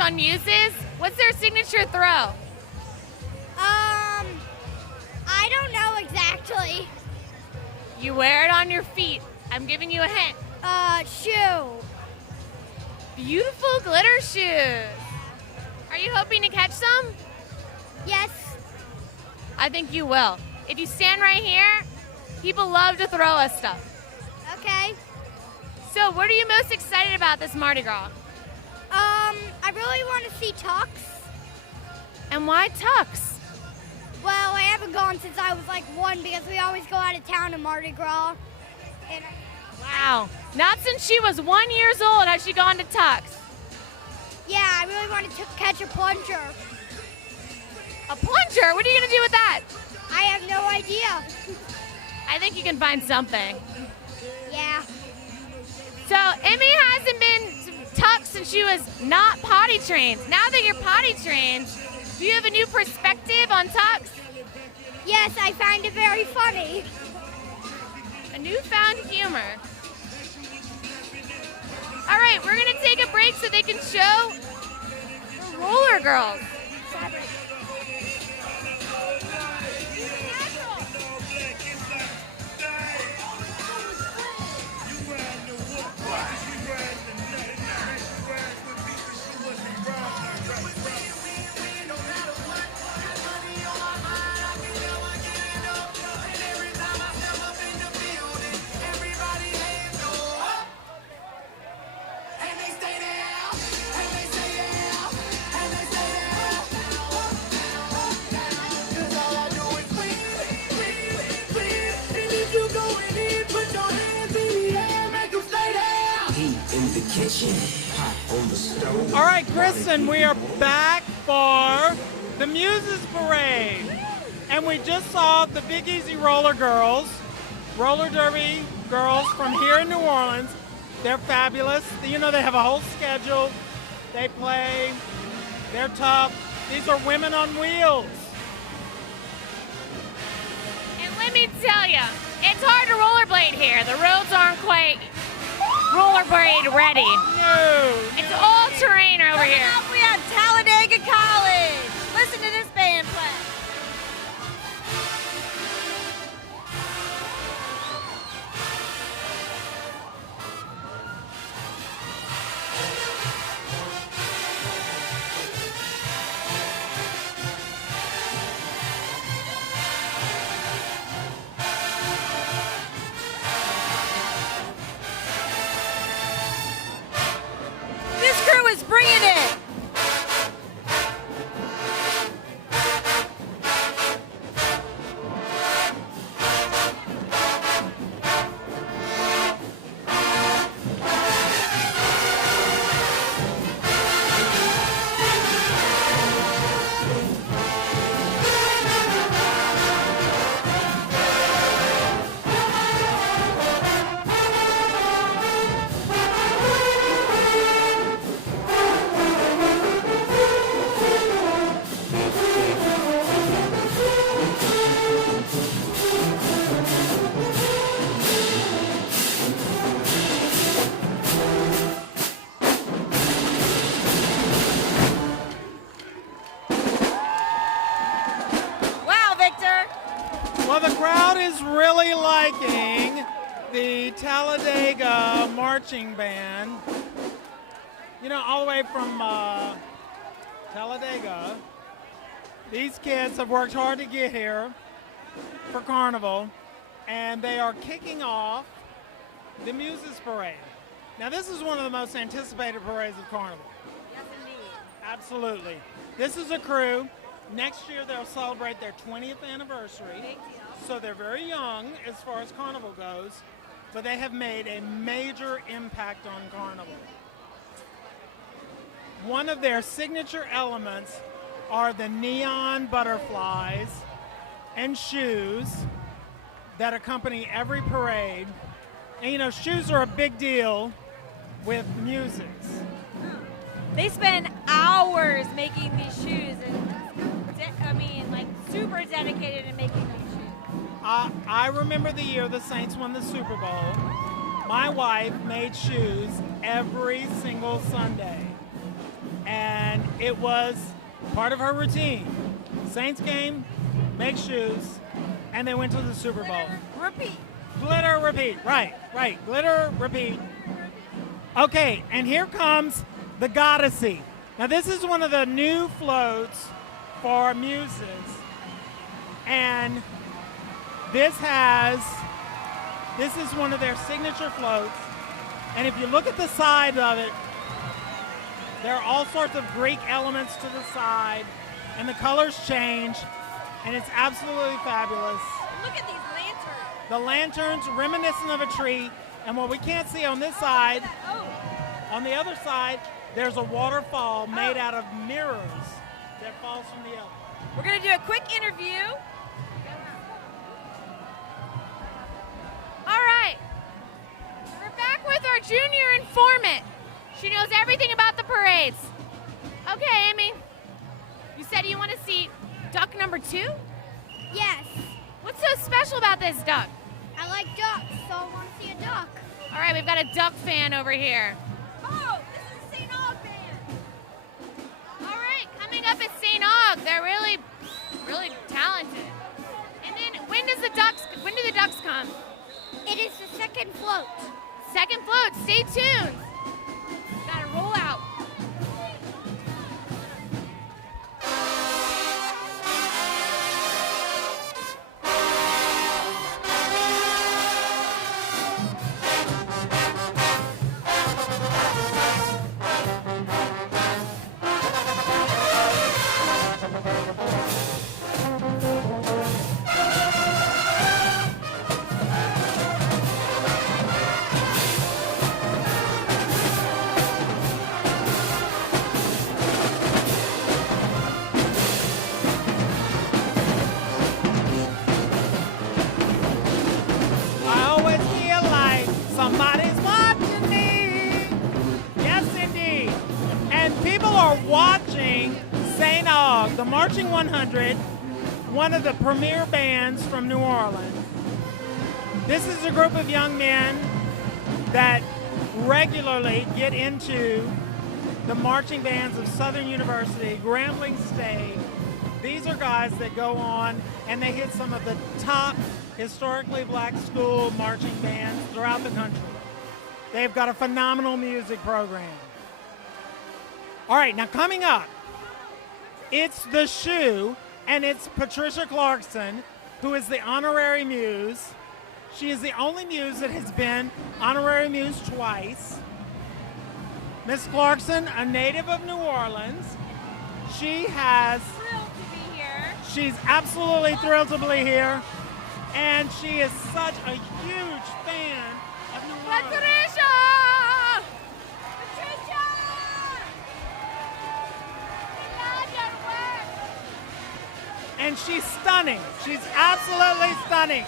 on Muses? What's their signature throw? I don't know exactly. You wear it on your feet. I'm giving you a hint. Shoe. Beautiful glitter shoes. Are you hoping to catch some? Yes. I think you will. If you stand right here, people love to throw us stuff. Okay. So what are you most excited about this Mardi Gras? I really want to see Tux. And why Tux? Well, I haven't gone since I was like 1 because we always go out of town to Mardi Gras. And Wow. Not since she was 1 year old has she gone to Tux. yeah, I really wanted to catch a plunger. A plunger? What are you going to do with that? I have no idea. I think you can find something. Yeah. So Emmy hasn't been to Tux since she was not potty trained. Now that you're potty trained, do you have a new perspective on Tux? Yes, I find it very funny. A newfound humor. All right, we're going to take a break so they can show the roller girls. All right, Kristen, we are back for the Muses Parade. And we just saw the Big Easy Roller Girls, roller derby girls from here in New Orleans. They're fabulous. You know, they have a whole schedule. They play. They're tough. These are women on wheels. And let me tell you, it's hard to rollerblade here. The roads aren't quite rollerblade ready. No. It's all terrain over here. Coming up, we have Talladega College. Listen to this band play. This crew is bringing it. Wow, Victor. Well, the crowd is really liking the Talladega marching band. You know, all the way from Talladega. These kids have worked hard to get here for Carnival, and they are kicking off the Muses Parade. Now, this is one of the most anticipated parades of Carnival. Yes, indeed. Absolutely. This is a crew. Next year, they'll celebrate their 20th anniversary. Big deal. So they're very young as far as Carnival goes, but they have made a major impact on Carnival. One of their signature elements are the neon butterflies and shoes that accompany every parade. And you know, shoes are a big deal with Muses. They spend hours making these shoes, and super dedicated in making these shoes. I remember the year the Saints won the Super Bowl. My wife made shoes every single Sunday. And and it was part of her routine. Saints game, make shoes, and they went to the Super Bowl. Repeat. Glitter, repeat. Right. Glitter, repeat. Okay, and here comes the Goddessy. Now, this is one of the new floats for Muses. And this is one of their signature floats. And if you look at the side of it, there are all sorts of Greek elements to the side, and the colors change, and it's absolutely fabulous. Look at these lanterns. The lanterns reminiscent of a tree, and what we can't see on this side, on the other side, there's a waterfall made out of mirrors that falls from the other. We're going to do a quick interview. All right. We're back with our junior informant. She knows everything about the parades. Okay, Amy. You said you want to see duck number 2? Yes. What's so special about this duck? I like ducks, so I want to see a duck. All right, we've got a duck fan over here. Oh, this is a St. Aug band. All right, coming up is St. Aug. They're really talented. And then when do the ducks come? It is the second float. Second float, stay tuned. Gotta roll out. I always feel like somebody's watching me. Yes, indeed. And people are watching St. Aug, the Marching 100, one of the premier bands from New Orleans. This is a group of young men that regularly get into the marching bands of Southern University, Grambling State. These are guys that go on and they hit some of the top historically black school marching bands throughout the country. They've got a phenomenal music program. All right, now coming up, it's the shoe, and it's Patricia Clarkson, who is the honorary muse. She is the only muse that has been honorary muse twice. Miss Clarkson, a native of New Orleans, she has, Thrilled to be here. she's absolutely thrilled to be here, and she is such a huge fan of New Orleans. Patricia! Patricia! We love your work. And she's stunning. She's absolutely stunning.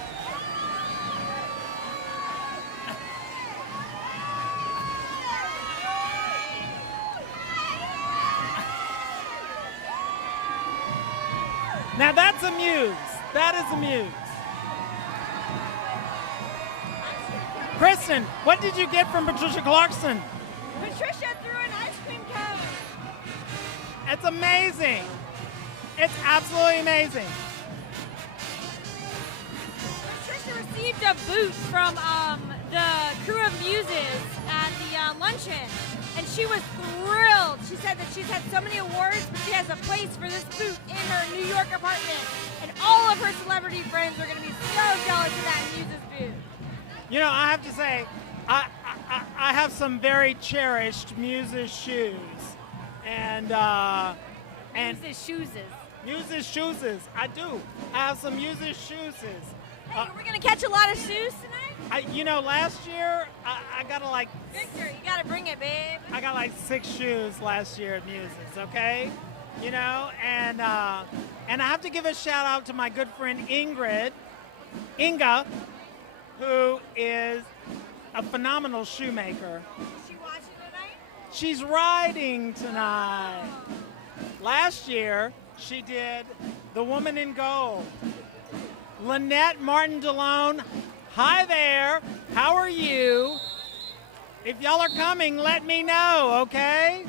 Now that's a muse. That is a muse. Kristen, what did you get from Patricia Clarkson? Patricia threw an ice cream cone. It's amazing. It's absolutely amazing. Patricia received a boot from the crew of Muses at the luncheon, and she was thrilled. She said that she's had so many awards, but she has a place for this boot in her New York apartment, and all of her celebrity friends are going to be so jealous of that Muses boot. You know, I have to say, I have some very cherished Muses shoes, and Muses shoes. Muses shoes. I do. I have some Muses shoes. Hey, are we going to catch a lot of shoes tonight? Last year I got like Victor, you got to bring it, babe. I got like 6 shoes last year at Muses. Okay, and I have to give a shout out to my good friend Inga, who is a phenomenal shoemaker. Is she watching tonight? She's riding tonight. Last year, she did The Woman in Gold. Lynette Martin DeLone, hi there. How are you? If y'all are coming, let me know, okay?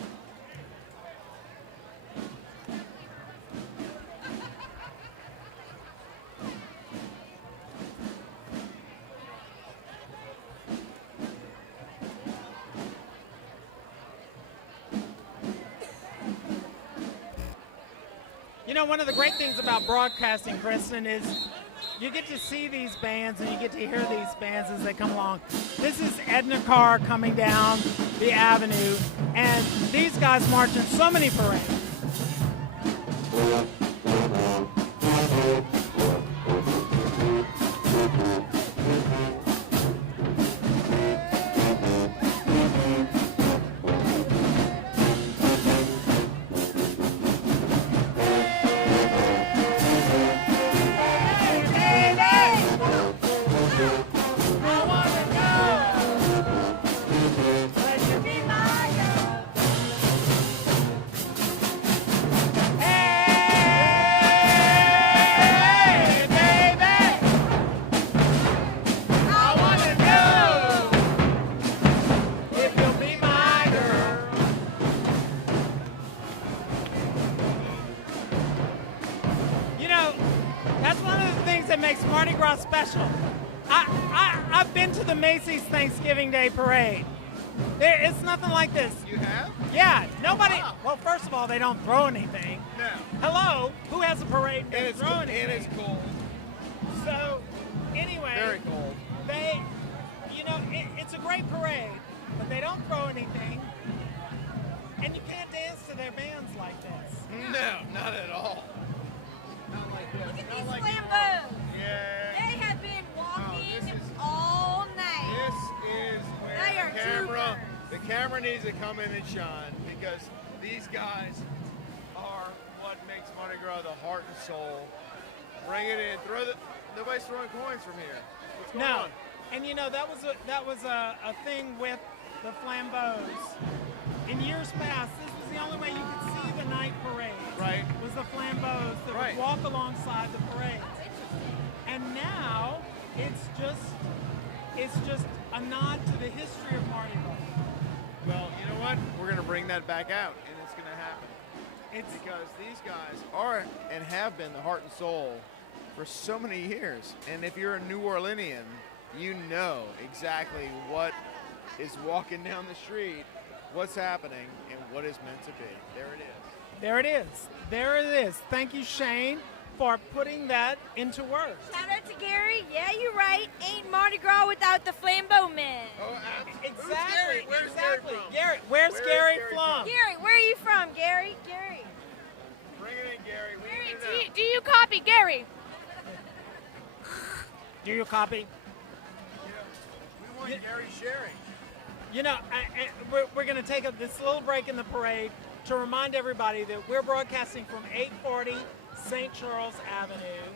You know, one of the great things about broadcasting, Kristen, is you get to see these bands and you get to hear these bands as they come along. This is Edna Carr coming down the avenue, and these guys march in so many parades. Mardi Gras special. I've been to the Macy's Thanksgiving Day Parade. It's nothing like this. You have? Yeah, nobody. Well, first of all, they don't throw anything. No. Hello, who has a parade and it's throw cold. anything? And it's cold. So, anyway, Very cold. They, you know, it's a great parade, but they don't throw anything, and you can't dance to their bands like this. No, not at all. Not like this. Look at Not these like Lambos. Yeah. They have been walking this is- all night. This is where They are the camera needs to come in and shine, because these guys are what makes Mardi Gras the heart and soul. Bring it in. Nobody's throwing coins from here. What's going No, on? and you know that was a thing with the flambeaus. In years past, this was the only way you could see the night parade. Right. Was the flambeaus that Right. would walk alongside the parade. And now it's just a nod to the history of Mardi Gras. Well, you know what? We're going to bring that back out, and it's going to happen. It's Because these guys are and have been the heart and soul for so many years. And if you're a New Orleanian, you know exactly what is walking down the street, what's happening, and what is meant to be. There it is. there it is. There it is. Thank you, Shane, for putting that into words. Shout out to Gary. Yeah, you're right. Ain't Mardi Gras without the flambeau men. Oh, Exactly. Where's exactly. Gary from? Gary, where's Gary Gary from? Gary, where are you from, Gary? Gary. Bring it in, Gary. We Gary, need to know. do you copy Gary? Do you copy? We want Gary sharing. You know, we're going to take this little break in the parade to remind everybody that we're broadcasting from 840 St. Charles Avenue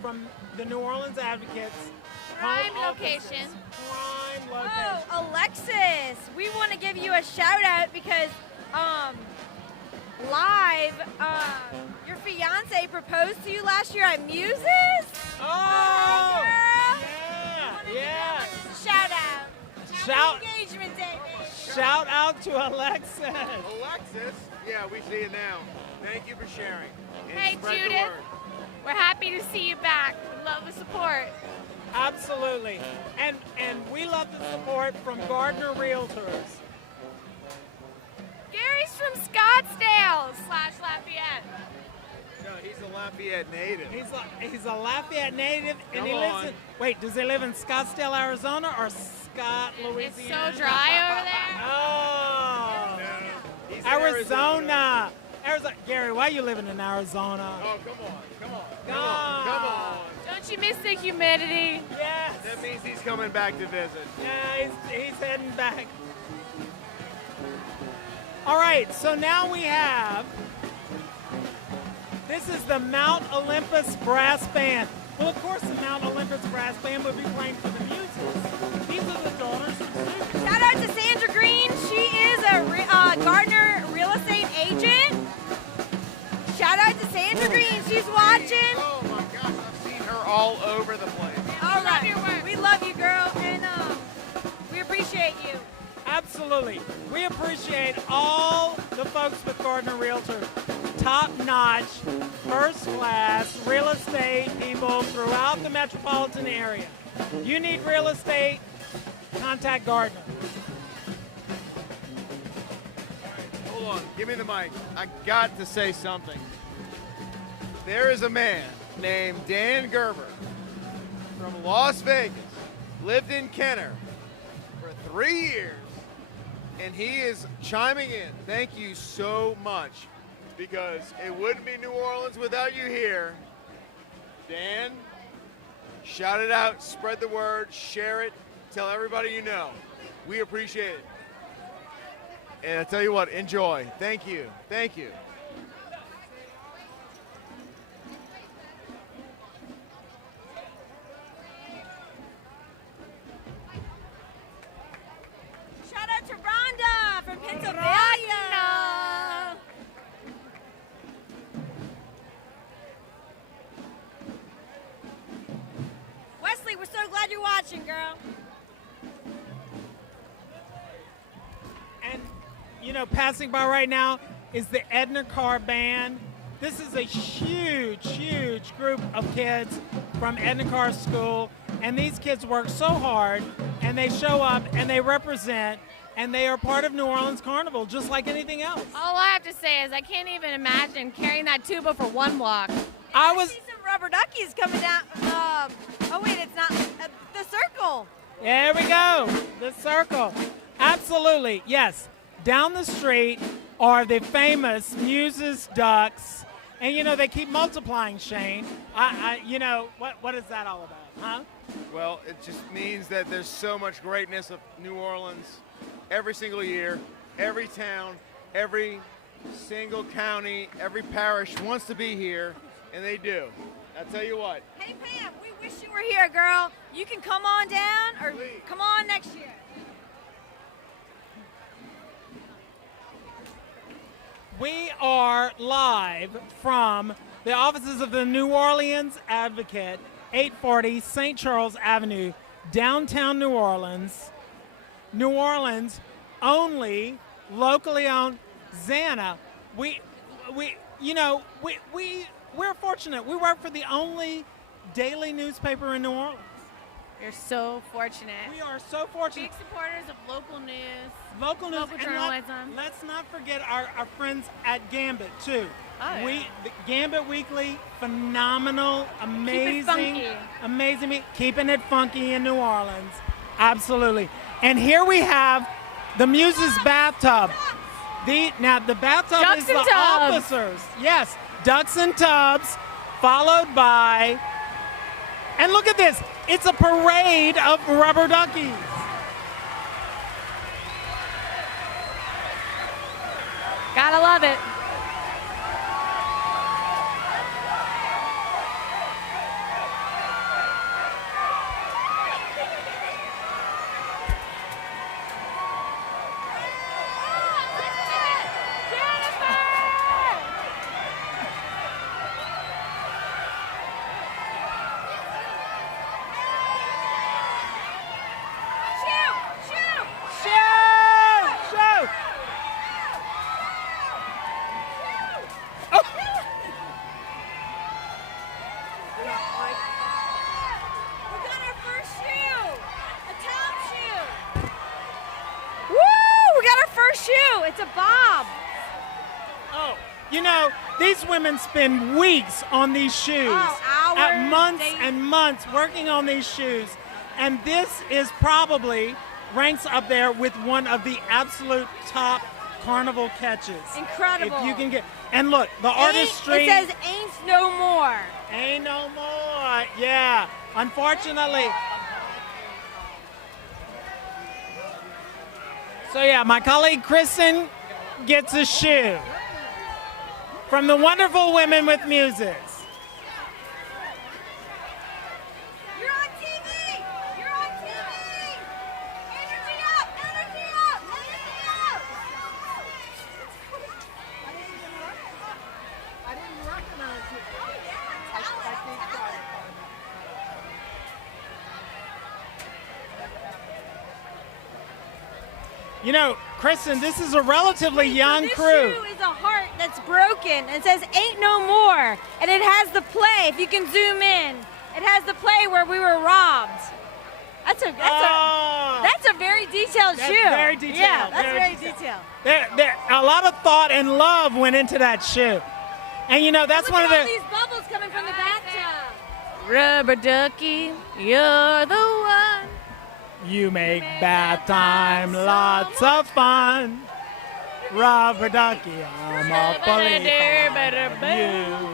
from the New Orleans Advocates. Prime home offices. location. Prime location. Oh, Alexis, we want to give you a shout out because live, your fiance proposed to you last year at Muses. Oh! girl. Yeah! Shout out. Shout- Happy engagement day, baby. Shout out to Alexis. Alexis, yeah, we see it now. Thank you for sharing. And Hey, spread the Judith. word. We're happy to see you back. We love the support. Absolutely. And we love the support from Gardner Realtors. Gary's from Scottsdale / Lafayette. No, he's a Lafayette native. He's a Lafayette native, and Come he lives on. in. Wait, does he live in Scottsdale, Arizona, or Scott, It's Louisiana? so dry over there. Oh, He's in Arizona. Arizona. Gary, why are you living in Arizona? Oh, come on. Come Come on. Don't you miss the humidity? Yes. That means he's coming back to visit. Yeah, he's heading back. All right, so now we have. This is the Mount Olympus Brass Band. Well, of course, the Mount Olympus Brass Band would be playing for the Muses. These are the daughters of Zeus. Shout out to Sandra Green. She is a Gardner real estate agent. Shout out to Sandra Green. She's watching. Oh my gosh, I've seen her all over the place. All love your work. We love you, girl, and we appreciate you. Absolutely. We appreciate all the folks with Gardner Realtors. Top-notch, first-class real estate people throughout the metropolitan area. You need real estate, contact Gardner. Hold on, give me the mic. I got to say something. there is a man named Dan Gerber from Las Vegas, lived in Kenner for 3 years, and he is chiming in. Thank you so much, because it wouldn't be New Orleans without you here. Dan, shout it out, spread the word, share it, tell everybody you know. We appreciate it. And I tell you what, enjoy. Thank you. Thank you. Shout out to Rhonda from Pennsylvania. Wesley, we're so glad you're watching, girl. And, you know, passing by right now is the Edna Carr Band. This is a huge, huge group of kids from Edna Carr School. And these kids work so hard, and they show up, and they represent, and they are part of New Orleans Carnival, just like anything else. All I have to say is I can't even imagine carrying that tuba for one block. I see some rubber duckies coming down. Oh, wait, it's not the circle. There we go, the circle. Absolutely, yes. Down the street are the famous Muses ducks, and you know they keep multiplying. Shane, you know what is that all about, huh? Well, it just means that there's so much greatness of New Orleans every single year. Every town, every single county, every parish wants to be here, and they do. I tell you what. Hey, Pam, we wish you were here, girl. You can come on down or Please. come on next year. We are live from the offices of the New Orleans Advocate, 840 St. Charles Avenue, downtown New Orleans. New Orleans, only locally owned. Xana, we're fortunate. We work for the only daily newspaper in New Orleans. You're so fortunate. We are so fortunate. Big supporters of local news. Local news. Local And journalism. let's not forget our friends at Gambit, too. Oh, yeah. The Gambit Weekly, phenomenal, amazing. funky. Amazing. Keeping it funky in New Orleans. Absolutely. And here we have the Muses bathtub. The bathtub Ducks is and the tubs. officers. Yes, ducks and tubs, followed by, and look at this, it's a parade of rubber duckies. Gotta love it. It's a bob. Oh, you know, these women spend weeks on these shoes. Oh, hours, months days. and months working on these shoes. And this is probably ranks up there with one of the absolute top carnival catches. Incredible. If you can get, and look, the artistry. It says ain't no more. Ain't no more. Yeah, unfortunately. So yeah, my colleague Kristen gets a shoe from the wonderful women with Muses. You're on TV! You're on TV! Energy up! Energy up! Energy up! I didn't recognize it. Oh, yeah. You know, Kristen, this is a relatively young this crew. shoe is a heart that's broken. It says ain't no more. And it has the play, if you can zoom in. It has the play where we were robbed. That's a very detailed That's shoe. very detailed, Yeah, that's very very detailed. detailed. There, a lot of thought and love went into that shoe. And you know, that's Look one at of all the. these bubbles coming from the bathtub. Rubber ducky, you're the one. You make bath time lots of fun. Rubber ducky, I'm awfully fond of you.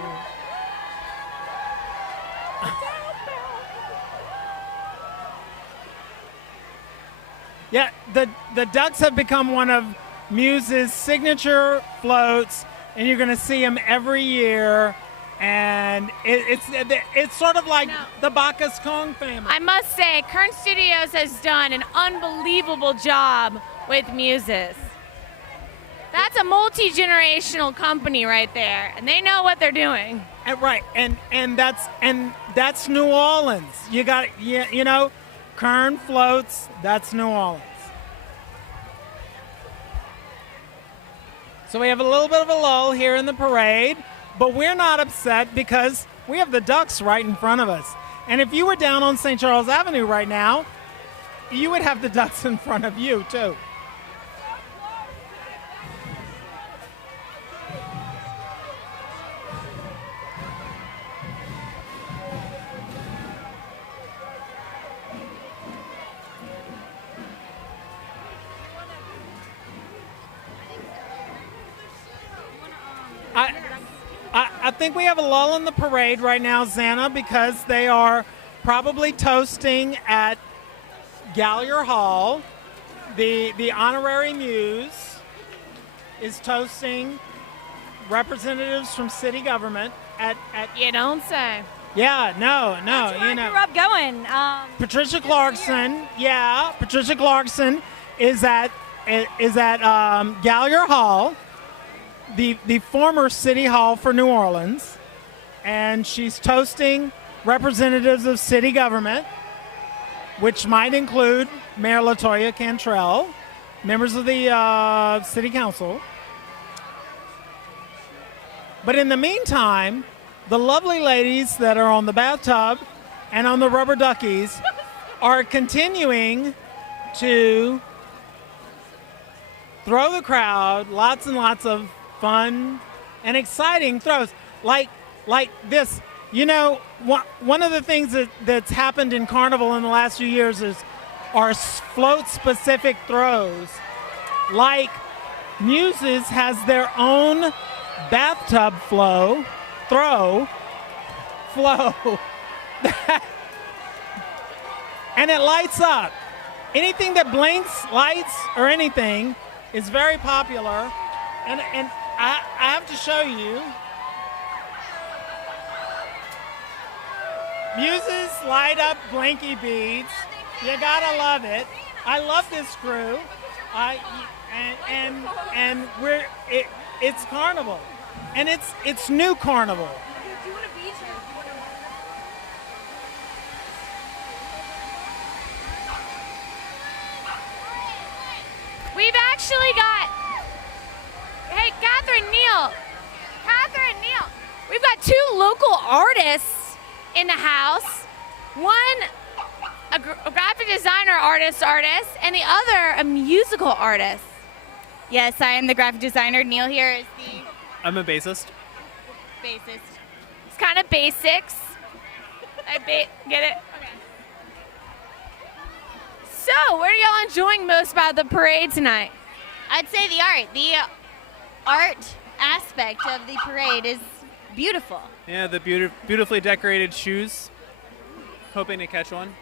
Yeah, the ducks have become one of Muse's signature floats, and you're going to see them every year. And it's sort of like the Bacchus Kong family. I must say, Kern Studios has done an unbelievable job with Muses. That's a multi-generational company right there, and they know what they're doing. And right, and that's New Orleans. You got you know, Kern floats. That's New Orleans. So we have a little bit of a lull here in the parade. But we're not upset because we have the ducks right in front of us. And if you were down on St. Charles Avenue right now, you would have the ducks in front of you, too. I think we have a lull in the parade right now, Xana, because they are probably toasting at Gallier Hall. The honorary muse is toasting representatives from city government at You don't say. yeah, no, That's where you I know. grew up going. Patricia Clarkson, yeah, Patricia Clarkson is at Gallier Hall, the former City Hall for New Orleans, and she's toasting representatives of city government, which might include Mayor LaToya Cantrell, members of the city council. But in the meantime, the lovely ladies that are on the bathtub and on the rubber duckies are continuing to throw the crowd lots and lots of fun and exciting throws. Like this. You know, one of the things that's happened in Carnival in the last few years are float-specific throws. Like Muses has their own bathtub flow. And it lights up. Anything that blinks, lights, or anything is very popular. And I have to show you. Muses light up blinky beads. You gotta love it. I love this crew. It's Carnival, and it's new Carnival. We've actually got, hey, Catherine Neal, we've got two local artists in the house. One, a graphic designer artist, and the other, a musical artist. Yes, I am the graphic designer. Neil here is the I'm a bassist. bassist. It's kind of basics. Get it? Okay. So, what are y'all enjoying most about the parade tonight? I'd say the art. The art aspect of the parade is beautiful. Yeah, the beautifully decorated shoes. Hoping to catch one.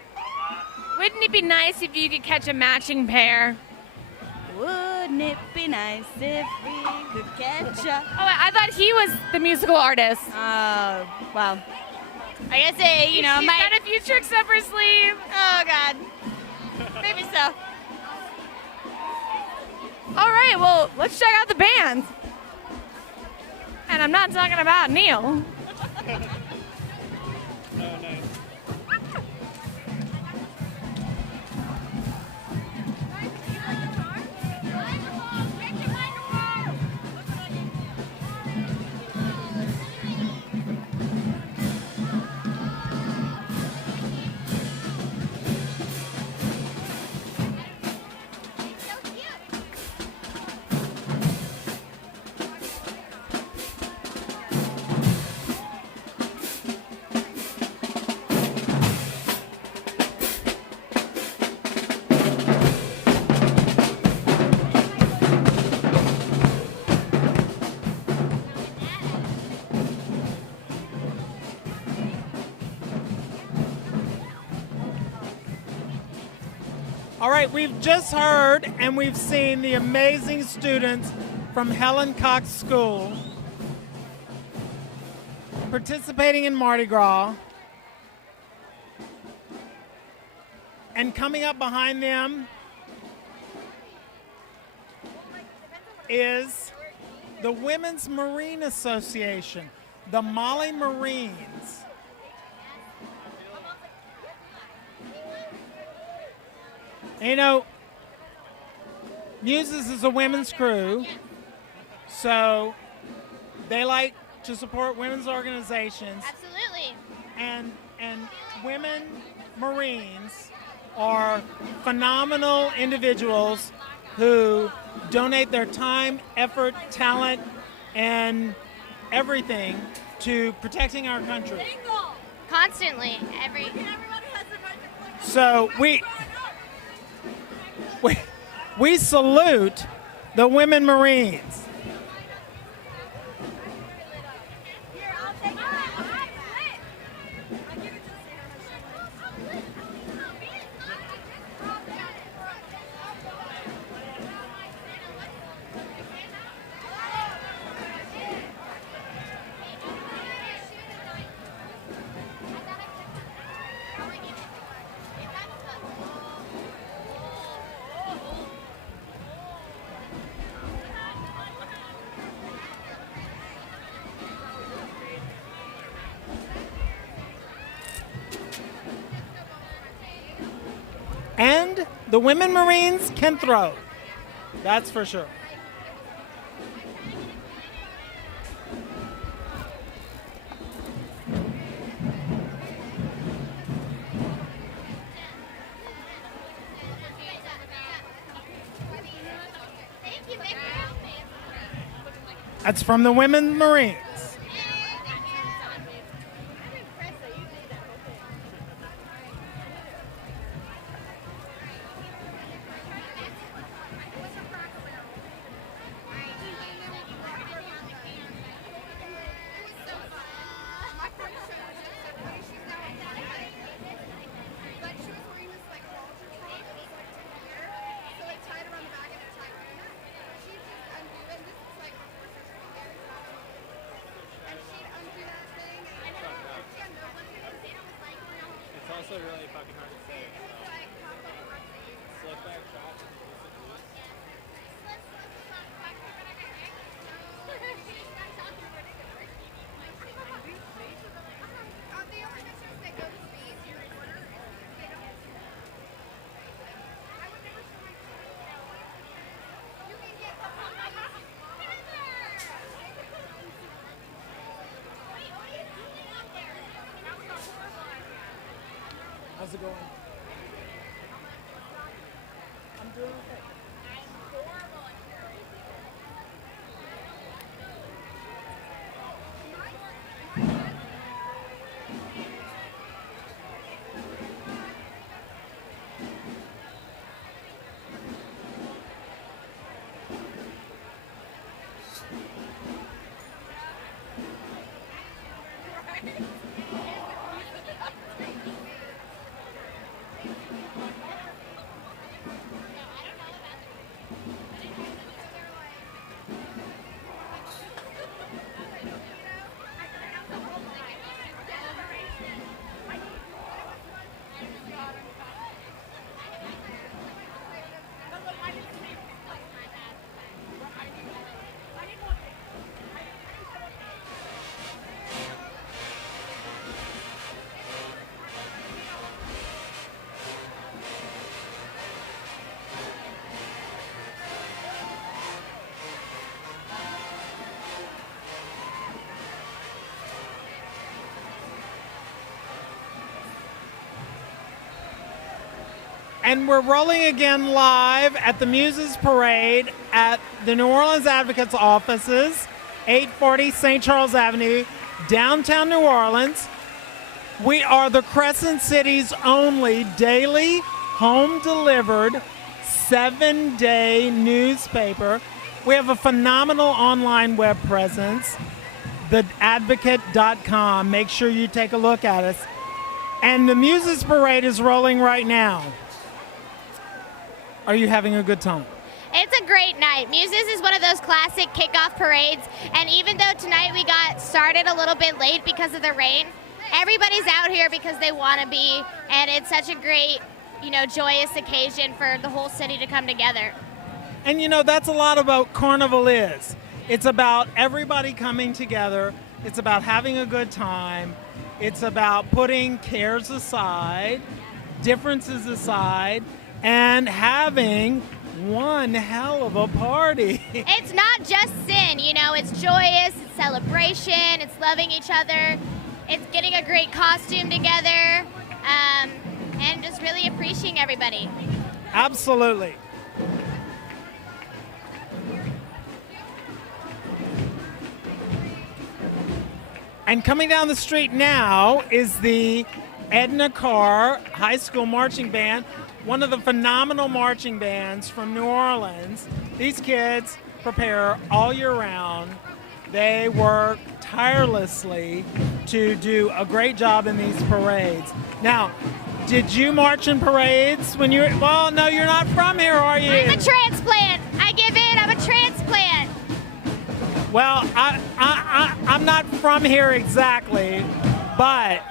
Wouldn't it be nice if you could catch a matching pair? Wouldn't it be nice if we could catch a... Oh, I thought he was the musical artist. Oh, well. I guess you know, She's got a few tricks up her sleeve. Oh, God. Maybe so. All right, well, let's check out the band. And I'm not talking about Neil. All right, we've just heard and we've seen the amazing students from Helen Cox School participating in Mardi Gras. And coming up behind them is the Women's Marine Association, the Molly Marines. And, you know, Muses is a women's crew, so they like to support women's organizations. Absolutely. And women Marines are phenomenal individuals who donate their time, effort, talent, and everything to protecting our country. Constantly. So we salute the women Marines. And the women Marines can throw. That's for sure. That's from the women Marines. It's also really fucking hard to say. Slip back shot. How's it going? I'm doing okay. And we're rolling again live at the Muses Parade at the New Orleans Advocates offices, 840 St. Charles Avenue, downtown New Orleans. We are the Crescent City's only daily, home-delivered, 7-day newspaper. We have a phenomenal online web presence, theadvocate.com. Make sure you take a look at us. And the Muses Parade is rolling right now. Are you having a good time? It's a great night. Muses is one of those classic kickoff parades, and even though tonight we got started a little bit late because of the rain, everybody's out here because they want to be, and it's such a great, joyous occasion for the whole city to come together. And that's a lot about Carnival is. It's about everybody coming together. It's about having a good time. It's about putting cares aside, differences aside, and having one hell of a party. It's not just sin, it's joyous, it's celebration, it's loving each other, it's getting a great costume together, and just really appreciating everybody. Absolutely. And coming down the street now is the Edna Carr High School Marching Band, one of the phenomenal marching bands from New Orleans. These kids prepare all year round. They work tirelessly to do a great job in these parades. Now, did you march in parades when you were, well, no, you're not from here, are you? I'm a transplant. I give in, I'm a transplant. Well, I'm not from here exactly, but...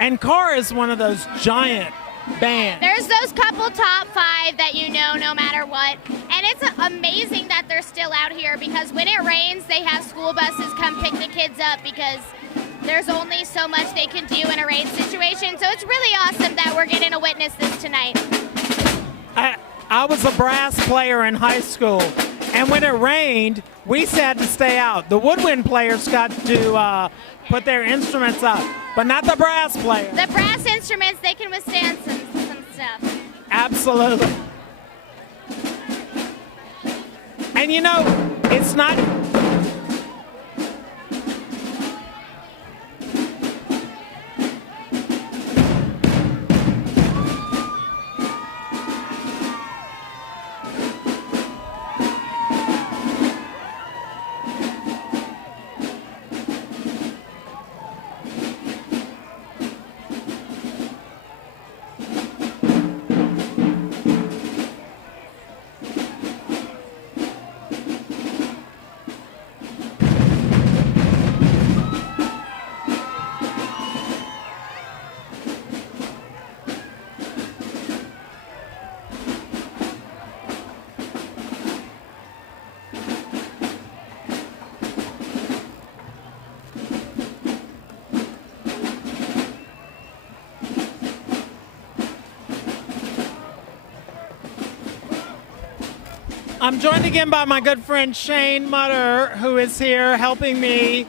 And Carr is one of those giant bands. There's those couple top 5 that no matter what. And it's amazing that they're still out here because when it rains, they have school buses come pick the kids up because there's only so much they can do in a rain situation. So it's really awesome that we're getting to witness this tonight. I was a brass player in high school, and when it rained, we had to stay out. The woodwind players got to put their instruments up, but not the brass players. The brass instruments, they can withstand some stuff. Absolutely. And it's not... I'm joined again by my good friend Shane Mutter, who is here helping me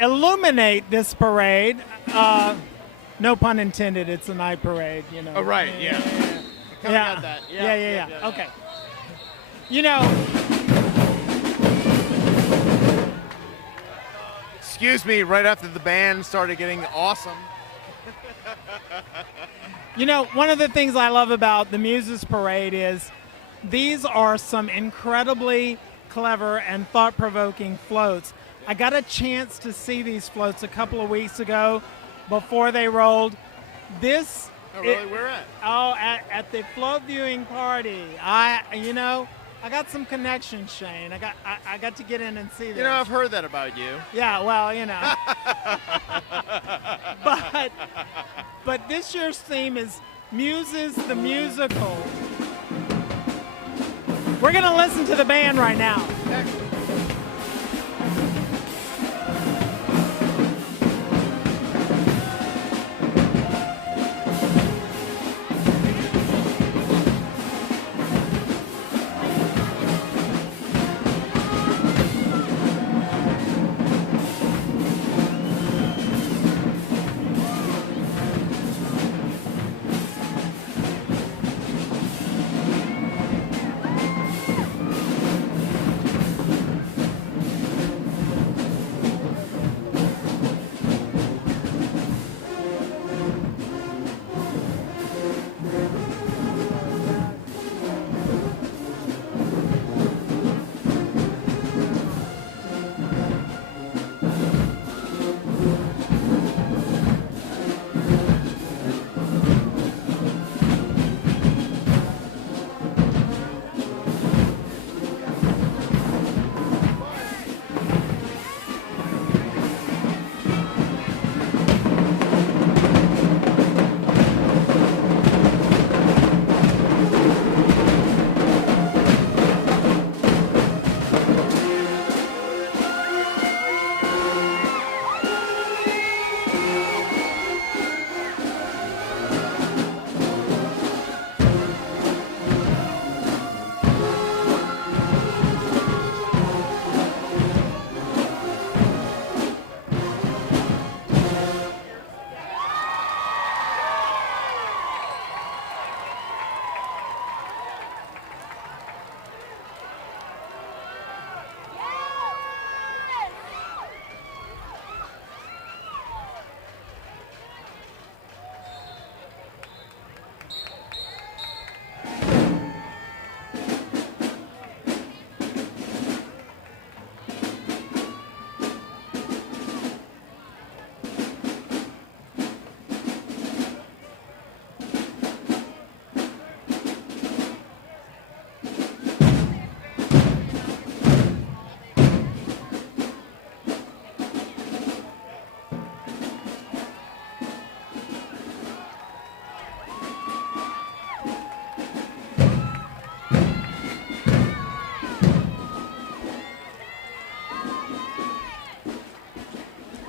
illuminate this parade. No pun intended, it's a night parade, Oh, right, yeah. Coming Yeah. at that. Yeah. Okay. Excuse me, right after the band started getting awesome. One of the things I love about the Muses Parade is these are some incredibly clever and thought-provoking floats. I got a chance to see these floats a couple of weeks ago before they rolled. This... Oh, really? Where at? Oh, at the float viewing party. I got some connections, Shane. I got to get in and see this. I've heard that about you. Yeah, well, but this year's theme is Muses the Musical. We're going to listen to the band right now. Excellent.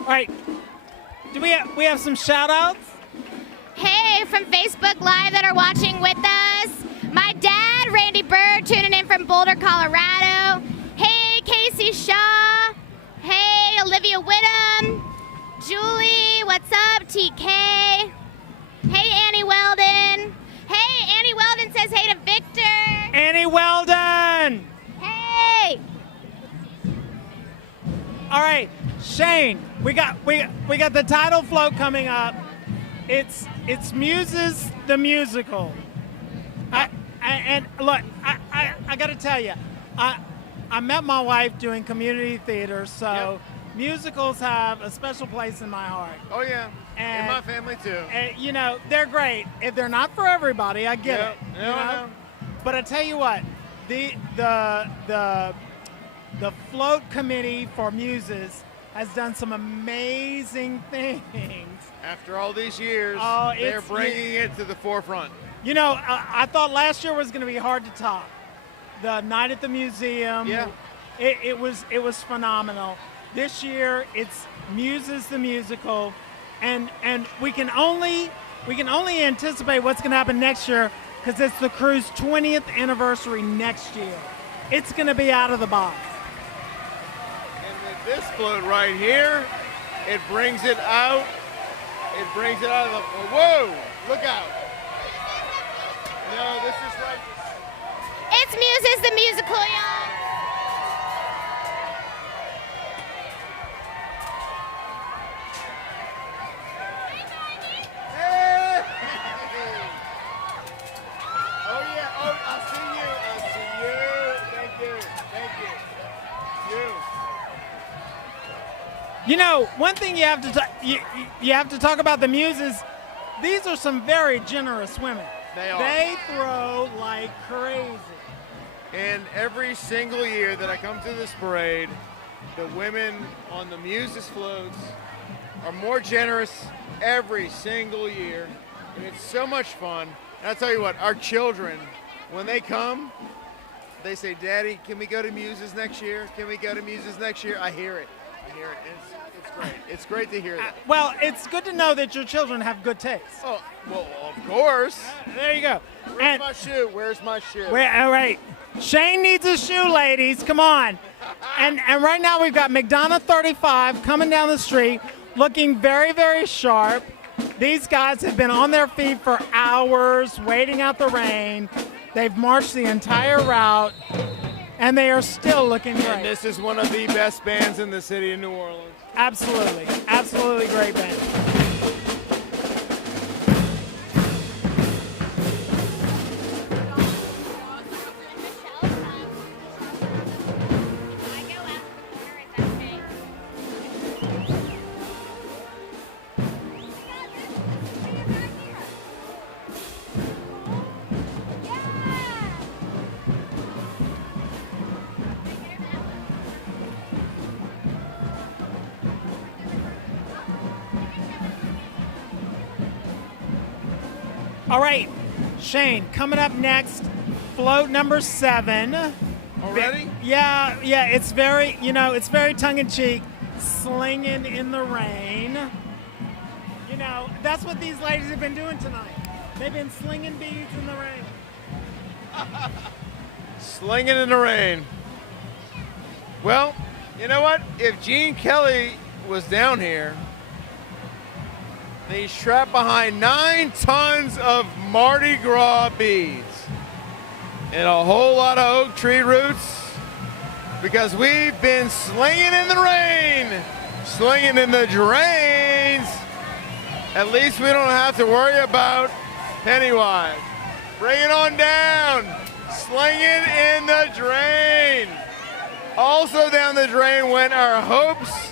All right. Do we have some shout outs? Hey, from Facebook Live that are watching with us. My dad, Randy Bird, tuning in from Boulder, Colorado. Hey, Casey Shaw. Hey, Olivia Whittam. Julie, what's up? TK. Hey, Annie Weldon. Hey, Annie Weldon says hey to Victor. Annie Weldon. Hey. All right, Shane, we got the title float coming up. It's Muses the Musical. I got to tell you, I met my wife doing community theater, so musicals have a special place in my heart. Oh yeah, And- in my family too. And, you know, they're great. If they're not for everybody, I get it. No, you know? no. But I tell you what, the float committee for Muses has done some amazing things. After all these years, Oh, they're it's- bringing it to the forefront. You know, I thought last year was going to be hard to top. The night at the museum. Yeah. It was phenomenal. This year it's Muses the Musical, and we can only anticipate what's going to happen next year because it's the crew's 20th anniversary next year. It's going to be out of the box. And with this float right here, it brings it out. It brings it out of the. Whoa! Look out! No, this is right. It's Muses the Musical, y'all. Hey! Oh yeah! Oh, I see you! I see you! Thank you! Thank you! You. You know, one thing you have to talk about the Muses. These are some very generous women. They are. They throw like crazy. And every single year that I come to this parade, the women on the Muses floats are more generous every single year. And it's so much fun. And I'll tell you what, our children, when they come, they say, Daddy, can we go to Muses next year? Can we go to Muses next year? I hear it. I hear it. And it's great. It's great to hear that. Well, it's good to know that your children have good taste. Oh, well, of course. There you go. Where's my shoe? Where's my shoe? All right. Shane needs a shoe, ladies. Come on. And right now we've got McDonough 35 coming down the street, looking very, very sharp. These guys have been on their feet for hours, waiting out the rain. They've marched the entire route, and they are still looking great. And this is one of the best bands in the city of New Orleans. Absolutely. Absolutely great band. All right, Shane, coming up next, float number 7. Already? Yeah, it's very, it's very tongue-in-cheek, slinging in the rain. You know, that's what these ladies have been doing tonight. They've been slinging beads in the rain. Slinging in the rain. Well, you know what? If Gene Kelly was down here, and he's trapped behind 9 tons of Mardi Gras beads and a whole lot of oak tree roots, because we've been slinging in the rain, slinging in the drains. At least we don't have to worry about Pennywise. Bring it on down. Slinging in the drain. Also down the drain went our hopes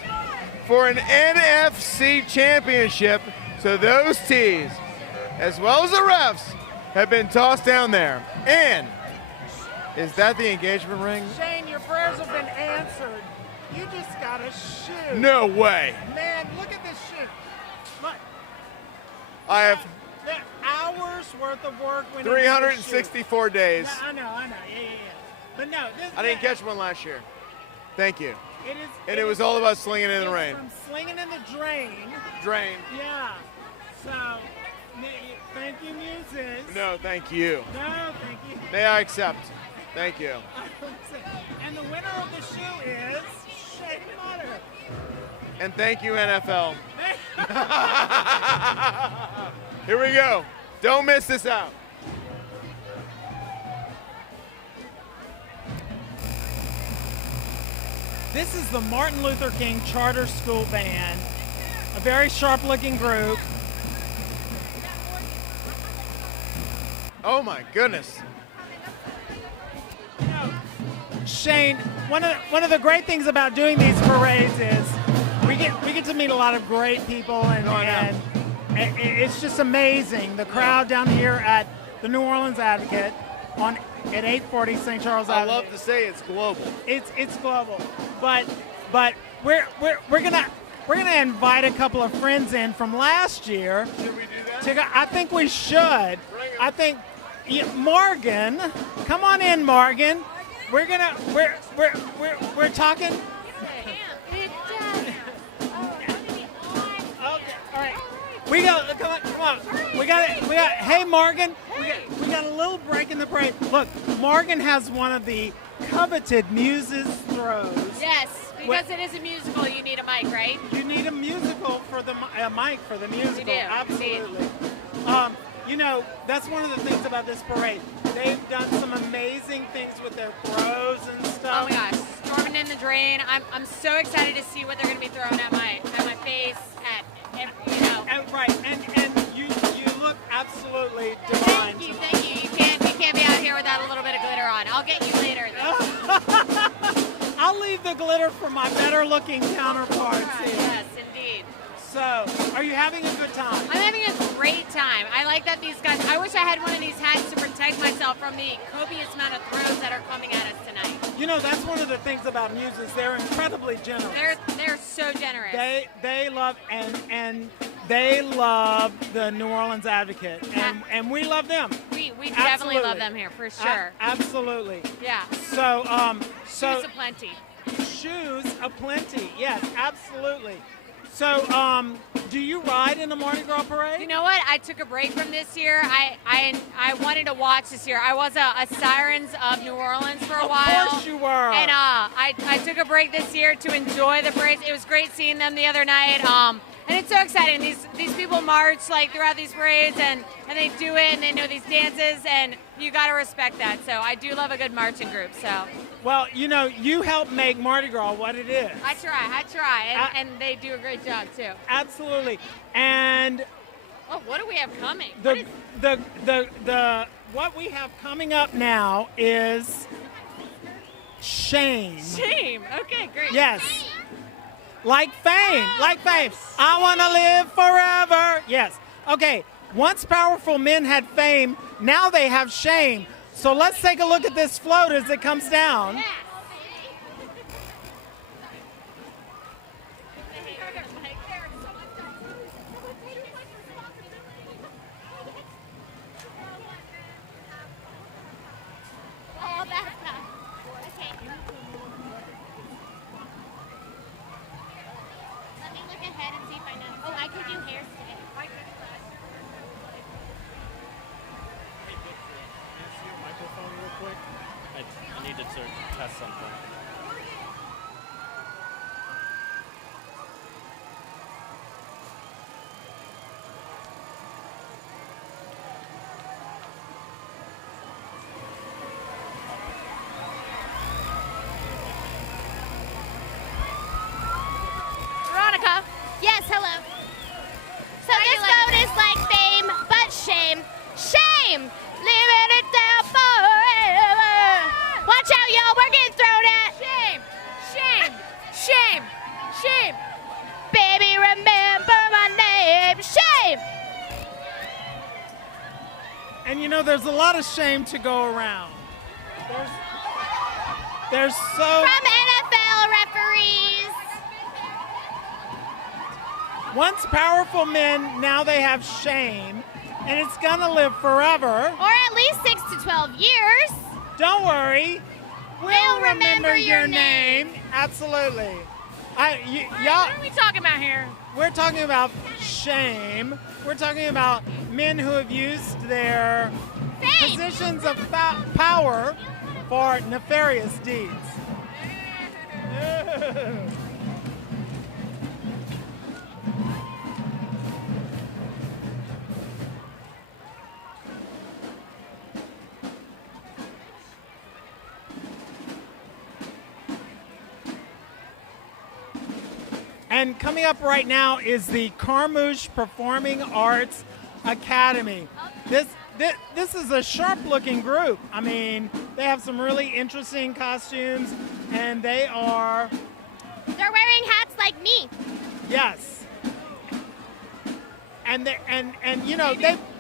for an NFC championship. So those tees, as well as the refs, have been tossed down there. And is that the engagement ring? Shane, your prayers have been answered. You just got a shoe. No way. Man, look at this shoe. Look. I have The hours worth of work went into this 364 days. shoe. I know. Yeah. But no, this I didn't catch one last year. Thank you. And it was all about slinging in the rain. From slinging in the drain. Drain. Yeah. So, thank you, Muses. No, thank you. No, thank you. May I accept? Thank you. And the winner of the shoe is Shane Mutter. And thank you, NFL. Here we go. Don't miss this out. This is the Martin Luther King Charter School Band, a very sharp-looking group. Oh my goodness. Shane, one of the great things about doing these parades is we get to meet a lot of great people, and it's just amazing. The crowd down here at the New Orleans Advocate at 840 St. Charles I Avenue. love to say it's global. It's global, but we're gonna invite a couple of friends in from last year. Should we do that? I think we should. I think Morgan, come on in, Morgan. We're talking. All right. We go. Come on. We got. Hey, Morgan. We got a little break in the parade. Look, Morgan has one of the coveted Muses throws. Yes, because it is a musical, you need a mic, right? You need a musical for the mic for the musical. You do. Absolutely. You know, that's one of the things about this parade. They've done some amazing things with their throws and stuff. Oh my gosh, storming in the drain. I'm so excited to see what they're going to be throwing at my face, you know. Right, and you look absolutely divine. Thank you. You can't be out here without a little bit of glitter on. I'll get you later. I'll leave the glitter for my better-looking counterparts here. Yes, indeed. So, are you having a good time? I'm having a great time. I like that these guys, I wish I had one of these hats to protect myself from the copious amount of throws that are coming at us tonight. You know, that's one of the things about Muses. They're incredibly generous. They're so generous. They love and they love the New Orleans Advocate, and we love them. We definitely love them here for sure. Absolutely. Yeah. So Shoes aplenty. Shoes aplenty. Yes, absolutely. So, do you ride in the Mardi Gras parade? You know what? I took a break from this year. I wanted to watch this year. I was a Sirens of New Orleans for a while. Of course you were. And I took a break this year to enjoy the parades. It was great seeing them the other night. And it's so exciting. These people march like throughout these parades, and they do it, and they know these dances, and you got to respect that. So I do love a good marching group. So. Well, you know, you help make Mardi Gras what it is. I try, and they do a great job too. Absolutely. And what do we have coming? What we have coming up now is shame. Shame. Okay, great. Yes. Like fame. I want to live forever. Yes. Okay. Once powerful men had fame, now they have shame. So let's take a look at this float as it comes down. Yeah. Oh, that's tough. Okay. Let me look ahead and see if I know. Oh, I could do hairstyle. Microphone real quick. I needed to test something. Veronica. Yes, hello. So this boat is like fame, but shame. Shame! Living it down forever. Watch out, y'all, we're getting thrown at. Shame. Baby, remember my name. Shame! And you know, there's a lot of shame to go around. There's so... From NFL referees. Once powerful men, now they have shame, and it's gonna live forever. Or at least 6 to 12 years. Don't worry, will remember your name. Absolutely. What are we talking about here? We're talking about shame. We're talking about men who have used their positions of power for nefarious deeds. And coming up right now is the Carmouche Performing Arts Academy. This is a sharp-looking group. I mean, they have some really interesting costumes, and they're wearing hats like me. yes. And you know,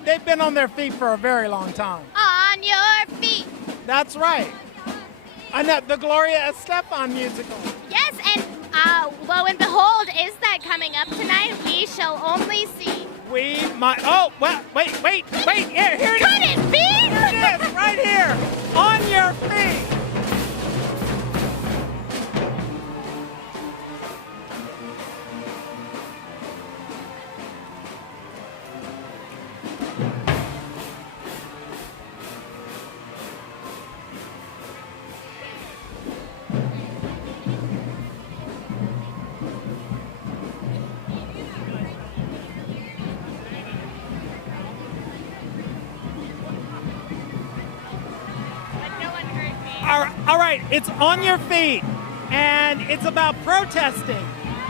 they've been on their feet for a very long time. On your feet. That's right. And the Gloria Estefan musical. Yes, and lo and behold, is that coming up tonight? We shall only see. Oh, well, wait, here it is. Could it be? Here it is, right here, on your feet. All right, it's on your feet, and it's about protesting.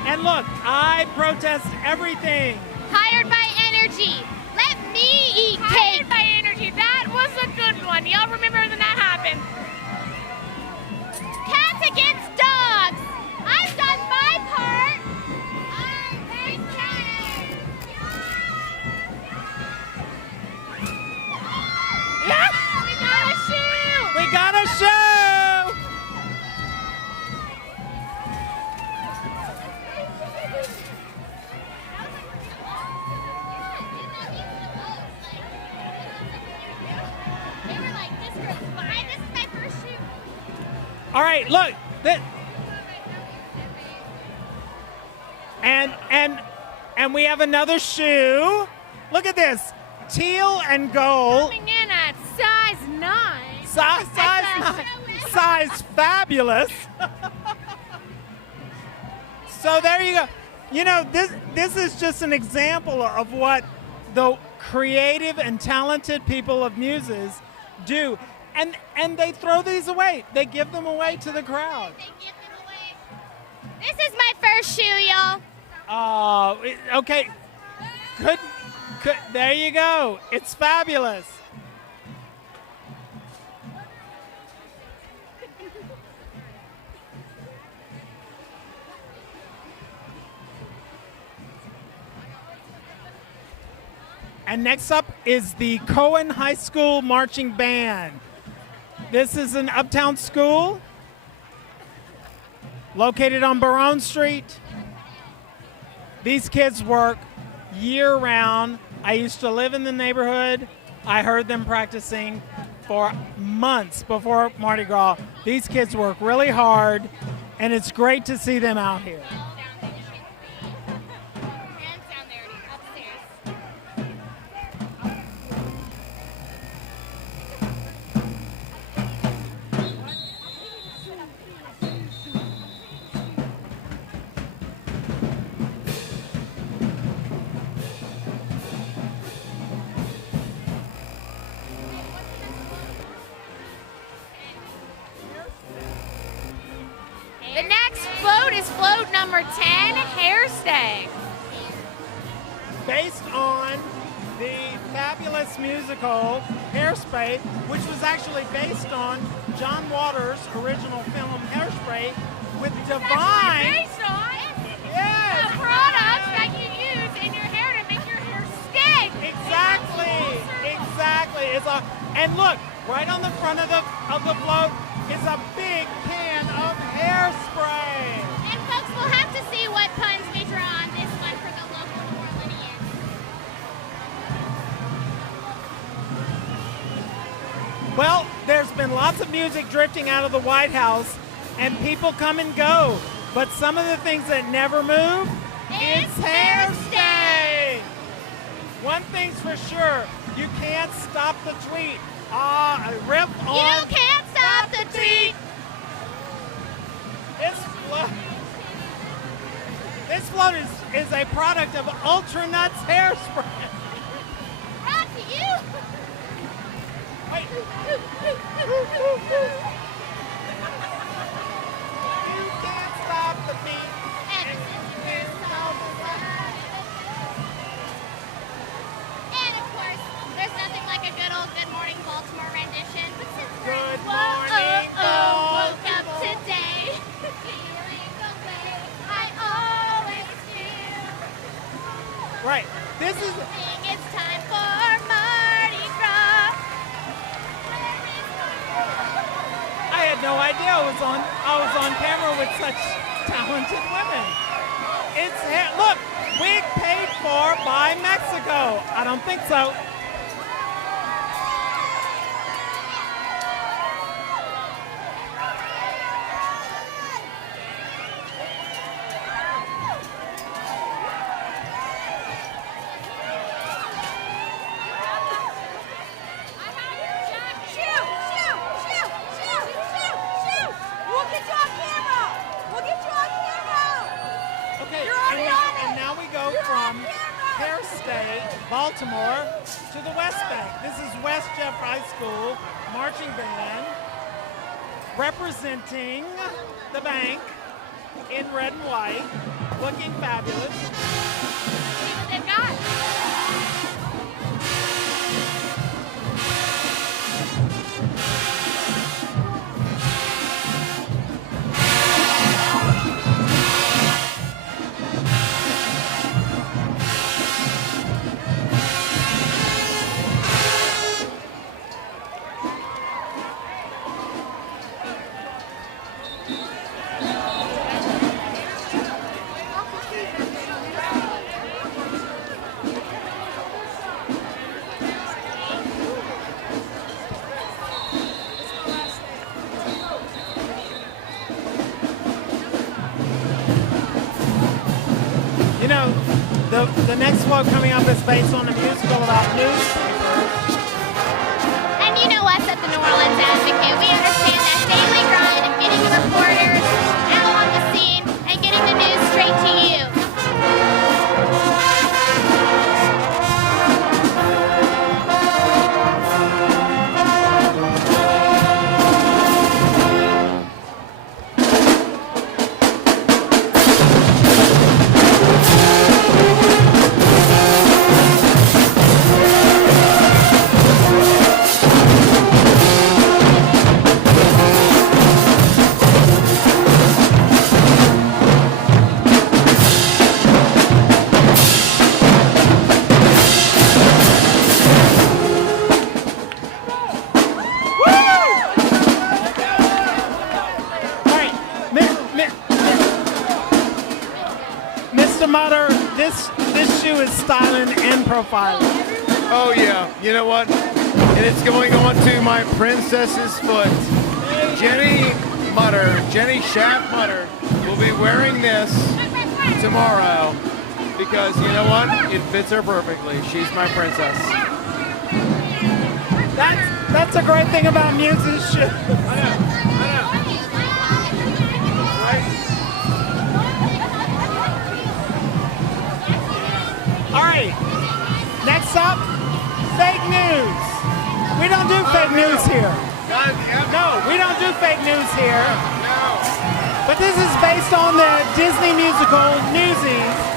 And look, I protest everything. Hired by energy. Let me eat cake. Hired by energy. That was a good one. Y'all remember when that happened? Cats against dogs. I've done my part. We got a shoe. They were like, this girl's fine. This is my first shoe. All right, look. And we have another shoe. Look at this. Teal and gold. Coming in at size 9. Size fabulous. So there you go. You know, this is just an example of what the creative and talented people of Muses do. And they throw these away. They give them away to the crowd. They give them away. This is my first shoe, y'all. Okay. Good. There you go. It's fabulous. And next up is the Cohen High School Marching Band. This is an uptown school located on Barone Street. These kids work year-round. I used to live in the neighborhood. I heard them practicing for months before Mardi Gras. These kids work really hard, and it's great to see them out here. The next float is float number 10, Hairstay. Based on the fabulous musical Hairspray, which was actually based on John Waters' original film Hairspray with Divine. Based on Yes. the products that you use in your hair to make your hair stay. Exactly. And look, right on the front of the float is a big can of hairspray. And folks, we'll have to see what puns we draw on this one for the local New Orleanians. Well, there's been lots of music drifting out of the White House, and people come and go. But some of the things that never move, it's hairstay. One thing's for sure, you can't stop the tweet. Rip on. You can't stop the tweet. This float is a product of Ultra Nuts hairspray. Brought to you. Wait. You can't stop the beat. And of course, there's nothing like a good old Good Morning Baltimore rendition. But since we're Good whoa, morning, woke up today, feeling the way I always do. Right. This is It's time for Mardi Gras. I had no idea I was on camera with such talented women. Look, wig paid for by Mexico. I don't think so. Okay, and now we go from Hairstay, Baltimore, to the West Bank. This is West Jeff High School marching band representing the bank in red and white, looking fabulous. See what they've got. You know, the next float coming up is based on a musical about newspapers. And you know us at the New Orleans Advocate, we understand that daily grind of getting the reporters out on the scene and getting the news straight to you. Mr. Mutter, this shoe is styling and profiling. Oh yeah, you know what? And it's going on to my princess's foot. Jenny Shaft Mutter will be wearing this tomorrow because you know what? It fits her perfectly. She's my princess. That's a great thing about Muse's shoe. I know. All right, next up, fake news. We don't do fake news here. No, we don't do fake news here. But this is based on the Disney musical Newsies.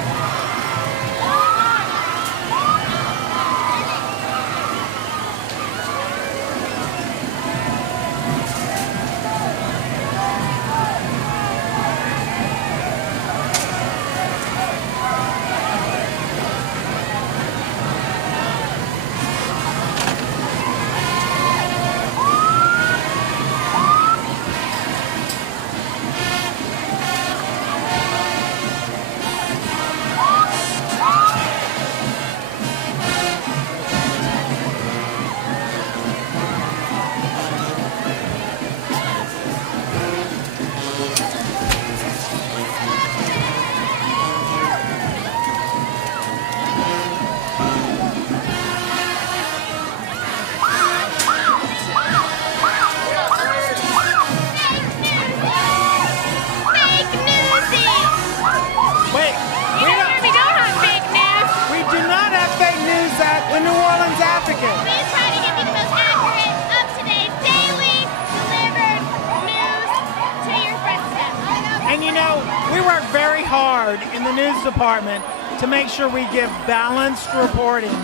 the news department to make sure we give balanced reporting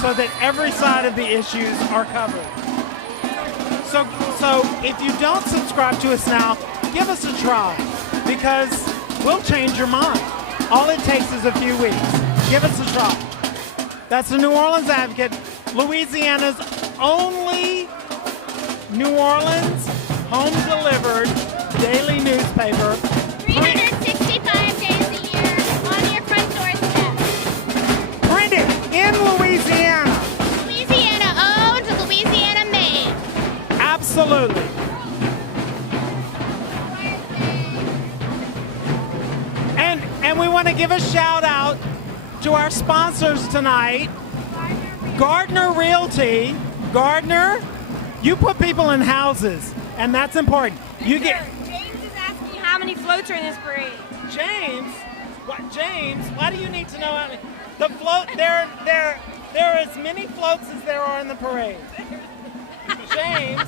so that every side of the issues are covered. So if you don't subscribe to us now, give us a try because we'll change your mind. All it takes is a few weeks. Give us a try. That's the New Orleans Advocate, Louisiana's only New Orleans home-delivered daily newspaper. 365 days a year on your front doorstep. Printed in Louisiana. Louisiana owned, Louisiana made. Absolutely. And we want to give a shout out to our sponsors tonight. Gardner Realty. Gardner, you put people in houses, and that's important. You get James is asking how many floats are in this parade. James. What? James? Why do you need to know how many? The float. There are as many floats as there are in the parade. James.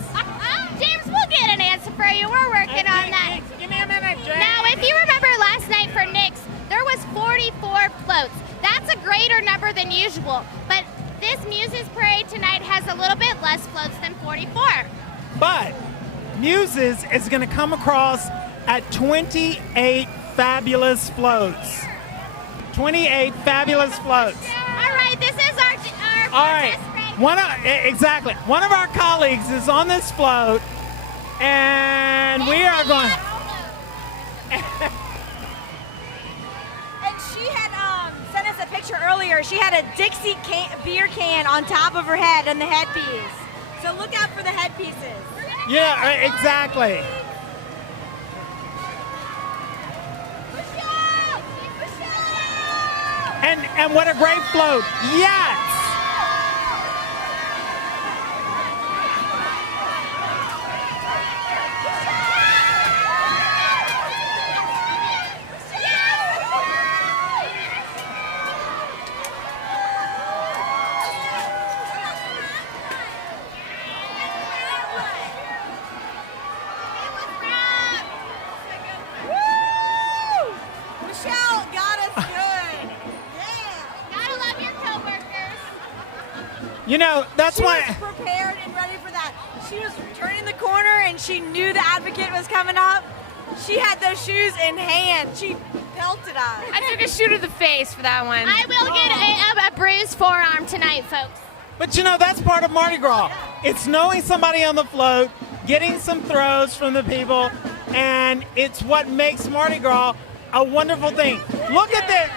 James, we'll get an answer for you. We're working on that. Give me a minute, James. Now, if you remember last night for Nick's, there was 44 floats. That's a greater number than usual. But this Muses Parade tonight has a little bit less floats than 44. But Muses is going to come across at 28 fabulous floats. 28 fabulous floats. All right, this is our All right. Exactly. One of our colleagues is on this float, and we are going. And she had sent us a picture earlier. She had a Dixie beer can on top of her head and the headpiece. So look out for the headpieces. Yeah, exactly. And what a great float. Yes. Michelle got us good. Gotta love your coworkers. You know, that's She why. was prepared and ready for that. She was turning the corner and she knew the advocate was coming up. She had those shoes in hand. She pelted us. I took a shoe to the face for that one. I will get a bruised forearm tonight, folks. But you know, that's part of Mardi Gras. It's knowing somebody on the float, getting some throws from the people, and it's what makes Mardi Gras a wonderful thing. Look at this.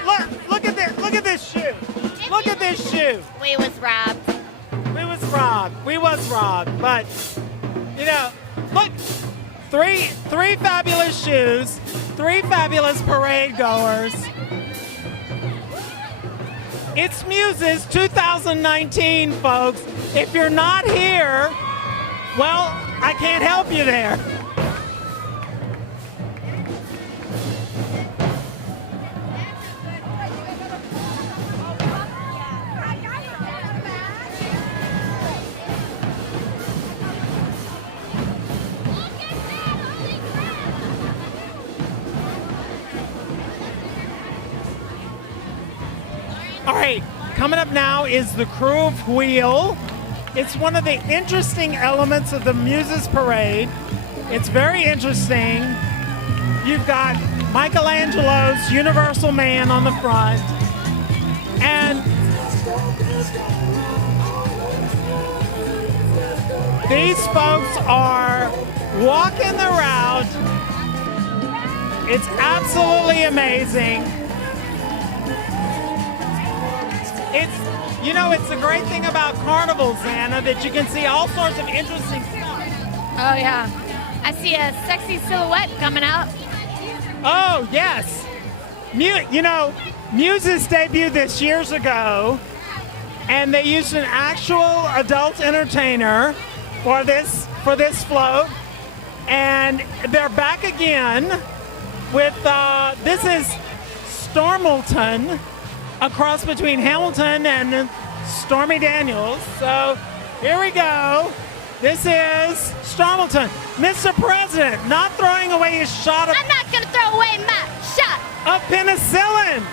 Look at this. Look at this shoe. Look at this shoe. We was robbed. We was robbed. But you know, look, three fabulous shoes, 3 fabulous parade goers. It's Muses 2019, folks. If you're not here, well, I can't help you there. All right, coming up now is the Crew of Wheel. It's one of the interesting elements of the Muses Parade. It's very interesting. You've got Michelangelo's Universal Man on the front, and these folks are walking the route. It's absolutely amazing. It's the great thing about carnivals, Anna, that you can see all sorts of interesting stuff. Oh, yeah. I see a sexy silhouette coming out. Oh, yes. Muses debuted this years ago, and they used an actual adult entertainer for this float, and they're back again with, this is Stormilton, a cross between Hamilton and Stormy Daniels. So here we go. This is Stormilton. Mr. President, not throwing away his shot of... I'm not going to throw away my shot. of penicillin.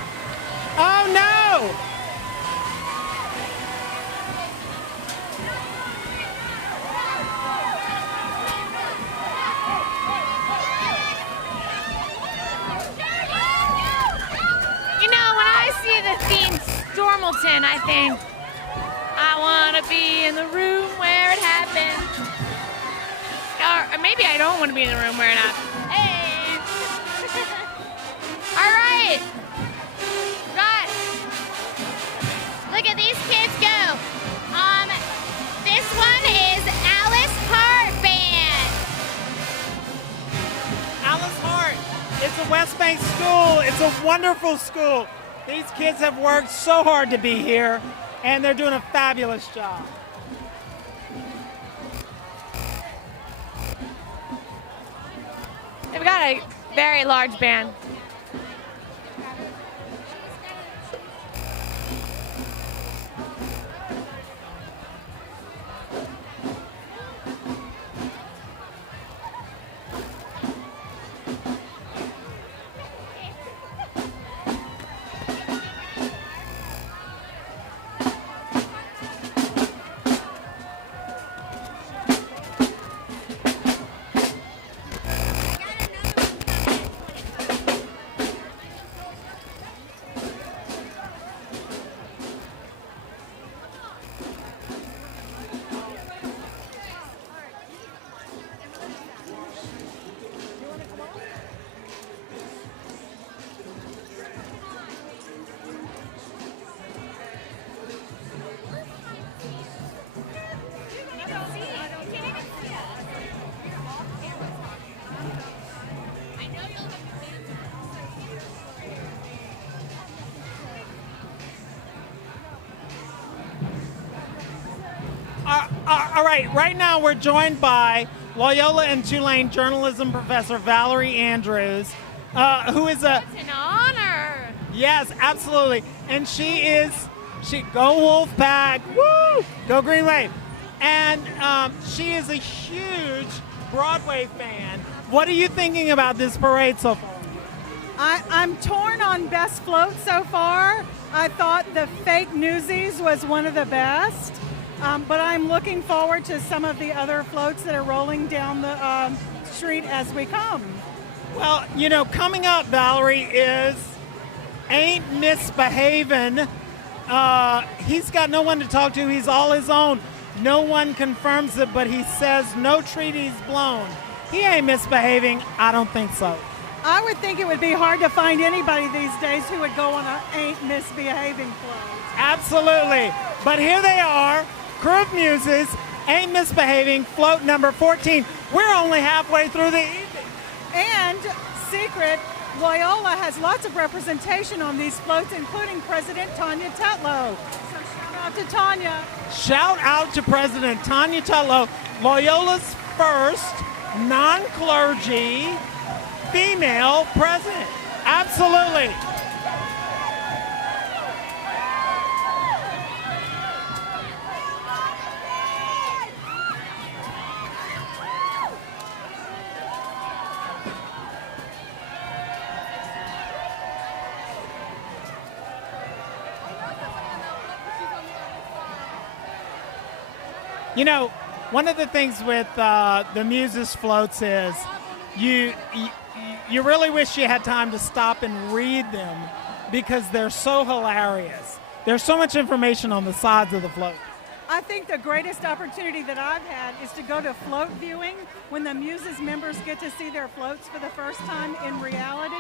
Oh no! You know, when I see the theme Stormleton, I think, I want to be in the room where it happened. Or maybe I don't want to be in the room where it happened. Hey! All right. Got. Look at these kids go. This one is Alice Hart Band. Alice Hart. It's a West Bank school. It's a wonderful school. These kids have worked so hard to be here, and they're doing a fabulous job. They've got a very large band. All right, right now we're joined by Loyola and Tulane journalism professor Valerie Andrews, who is a... It's an honor. Yes, absolutely. And she go Wolfpack, woo, go Green Wave. And she is a huge Broadway fan. What are you thinking about this parade so far? I'm torn on best float so far. I thought the fake Newsies was one of the best. But I'm looking forward to some of the other floats that are rolling down the street as we come. Well, you know, coming up, Valerie, is Ain't Misbehavin'. He's got no one to talk to. He's all his own. No one confirms it, but he says no treaties blown. He ain't misbehaving. I don't think so. I would think it would be hard to find anybody these days who would go on a Ain't Misbehaving float. Absolutely. But here they are. Crew of Muses, Ain't Misbehaving, float number 14. We're only halfway through the evening. And secret, Loyola has lots of representation on these floats, including President Tanya Tetlow. So shout out to Tanya. Shout out to President Tanya Tetlow, Loyola's first non-clergy female president. Absolutely. You know, one of the things with the Muses floats is you really wish you had time to stop and read them because they're so hilarious. There's so much information on the sides of the float. I think the greatest opportunity that I've had is to go to float viewing when the Muses members get to see their floats for the first time in reality.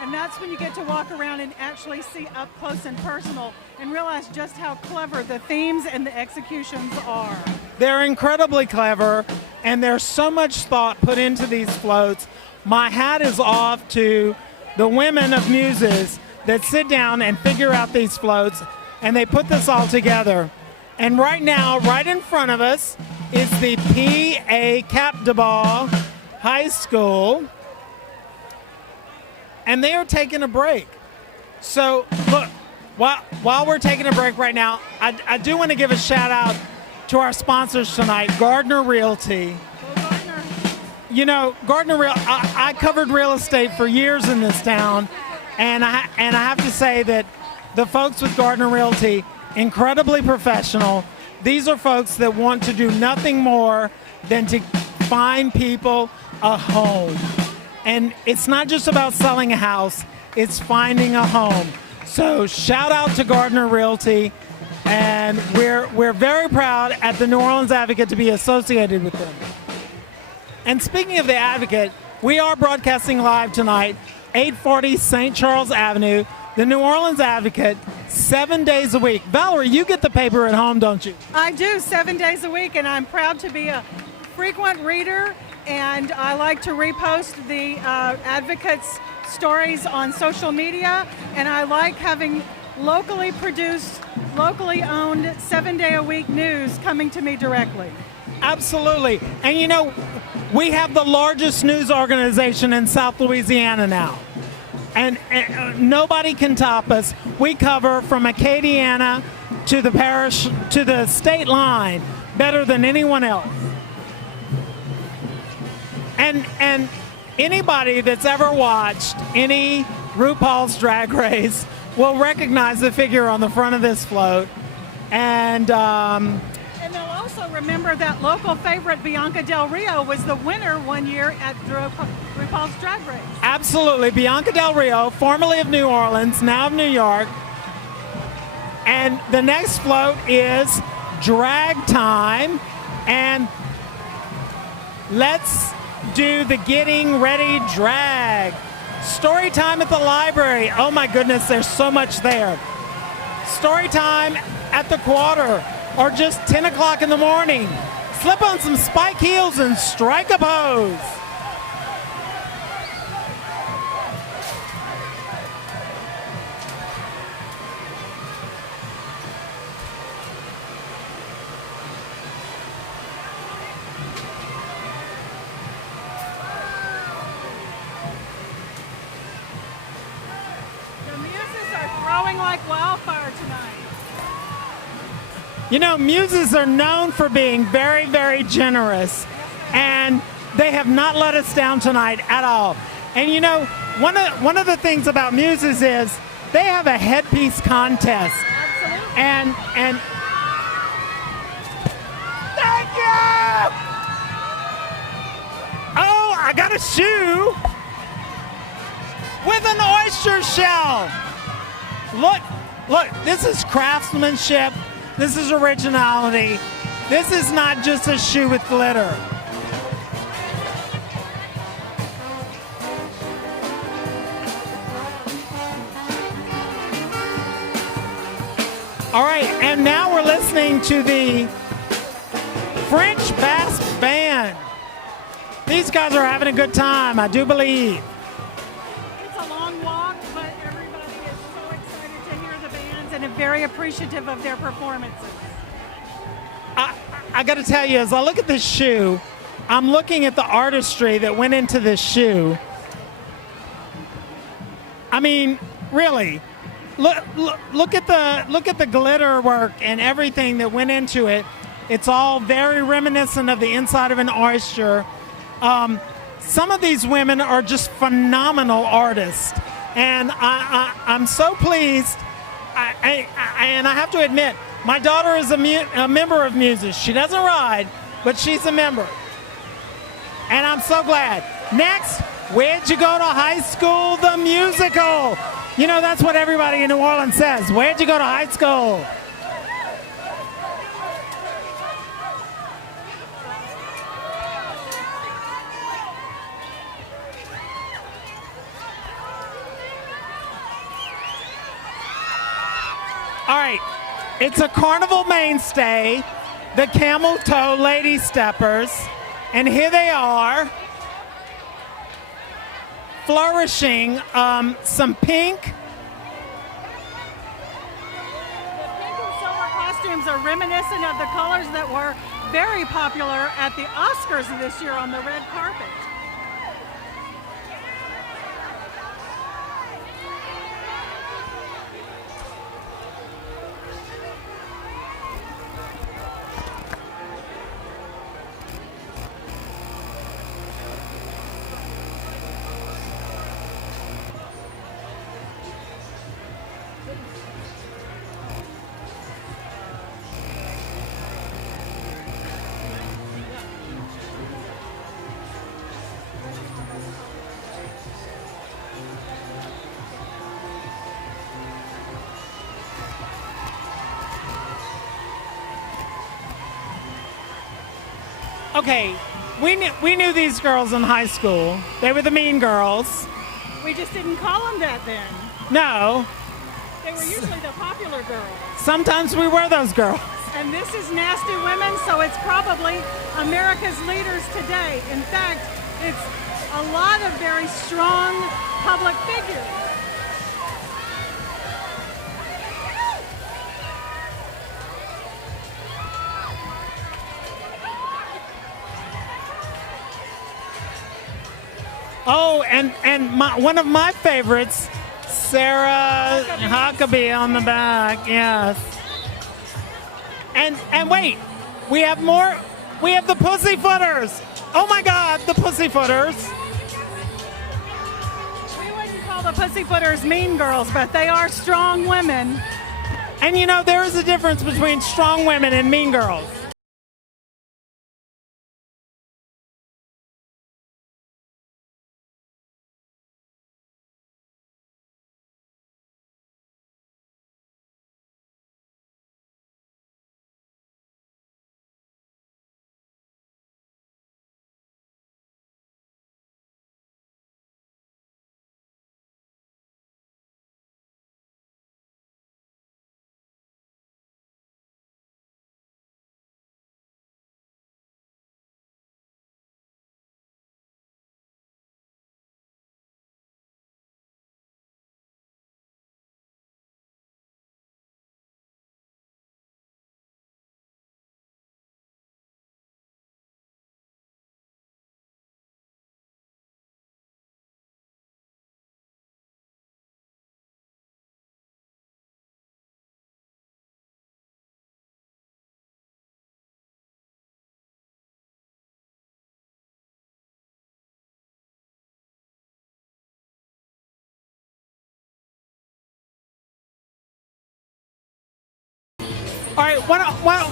And that's when you get to walk around and actually see up close and personal and realize just how clever the themes and the executions are. They're incredibly clever, and there's so much thought put into these floats. My hat is off to the women of Muses that sit down and figure out these floats, and they put this all together. And right now, right in front of us, is the P.A. Capdebaugh High School, and they are taking a break. So, look, while we're taking a break right now, I do want to give a shout out to our sponsors tonight, Gardner Realty. You know, I covered real estate for years in this town, And I have to say that the folks with Gardner Realty, incredibly professional. These are folks that want to do nothing more than to find people a home. And it's not just about selling a house, it's finding a home. So shout out to Gardner Realty, and we're very proud at the New Orleans Advocate to be associated with them. And speaking of the Advocate, we are broadcasting live tonight, 840 St. Charles Avenue, the New Orleans Advocate, 7 days a week. Valerie, you get the paper at home, don't you? I do, 7 days a week, and I'm proud to be a frequent reader, and I like to repost the Advocate's stories on social media, and I like having locally produced, locally owned 7-day-a-week news coming to me directly. Absolutely. And you know, we have the largest news organization in South Louisiana now. And nobody can top us. We cover from Acadiana to the parish, to the state line, better than anyone else. And anybody that's ever watched any RuPaul's Drag Race will recognize the figure on the front of this float. And they'll also remember that local favorite Bianca Del Rio was the winner one year at RuPaul's Drag Race. Absolutely. Bianca Del Rio, formerly of New Orleans, now of New York. And the next float is Drag Time. And let's do the Getting Ready Drag. Story time at the library. Oh my goodness, there's so much there. Story time at the Quarter, or just 10 o'clock in the morning. Slip on some spike heels and strike a pose. The muses are growing like wildfire tonight. You know, muses are known for being very, very generous, and they have not let us down tonight at all. And you know, one of the things about muses is they have a headpiece contest. Absolutely. And thank you. Oh, I got a shoe with an oyster shell. Look, this is craftsmanship. This is originality. This is not just a shoe with glitter. All right, and now we're listening to the French Bass Band. These guys are having a good time, I do believe. It's a long walk, but everybody is so excited to hear the bands and very appreciative of their performances. I got to tell you, as I look at this shoe, I'm looking at the artistry that went into this shoe. I mean, really, look at the glitter work and everything that went into it. It's all very reminiscent of the inside of an oyster. Some of these women are just phenomenal artists, and I'm so pleased. And I have to admit, my daughter is a member of Muses. She doesn't ride, but she's a member. And I'm so glad. Next, where'd you go to high school? The musical. You know, that's what everybody in New Orleans says. Where'd you go to high school? All right, it's a carnival mainstay, the Camel Toe Lady Steppers, and here they are, flourishing some pink. The pink and silver costumes are reminiscent of the colors that were very popular at the Oscars this year on the red carpet. Okay, we knew these girls in high school. They were the mean girls. We just didn't call them that then. No, They were usually the popular girls. sometimes we were those girls. And this is Nasty Women, so it's probably America's leaders today. In fact, it's a lot of very strong public figures. Oh, and one of my favorites, Sarah Huckabee on the back. Yes. And wait, we have more. We have the Pussyfooters. Oh my God, the Pussyfooters. We wouldn't call the Pussyfooters mean girls, but they are strong women. And you know, there is a difference between strong women and mean girls. All right,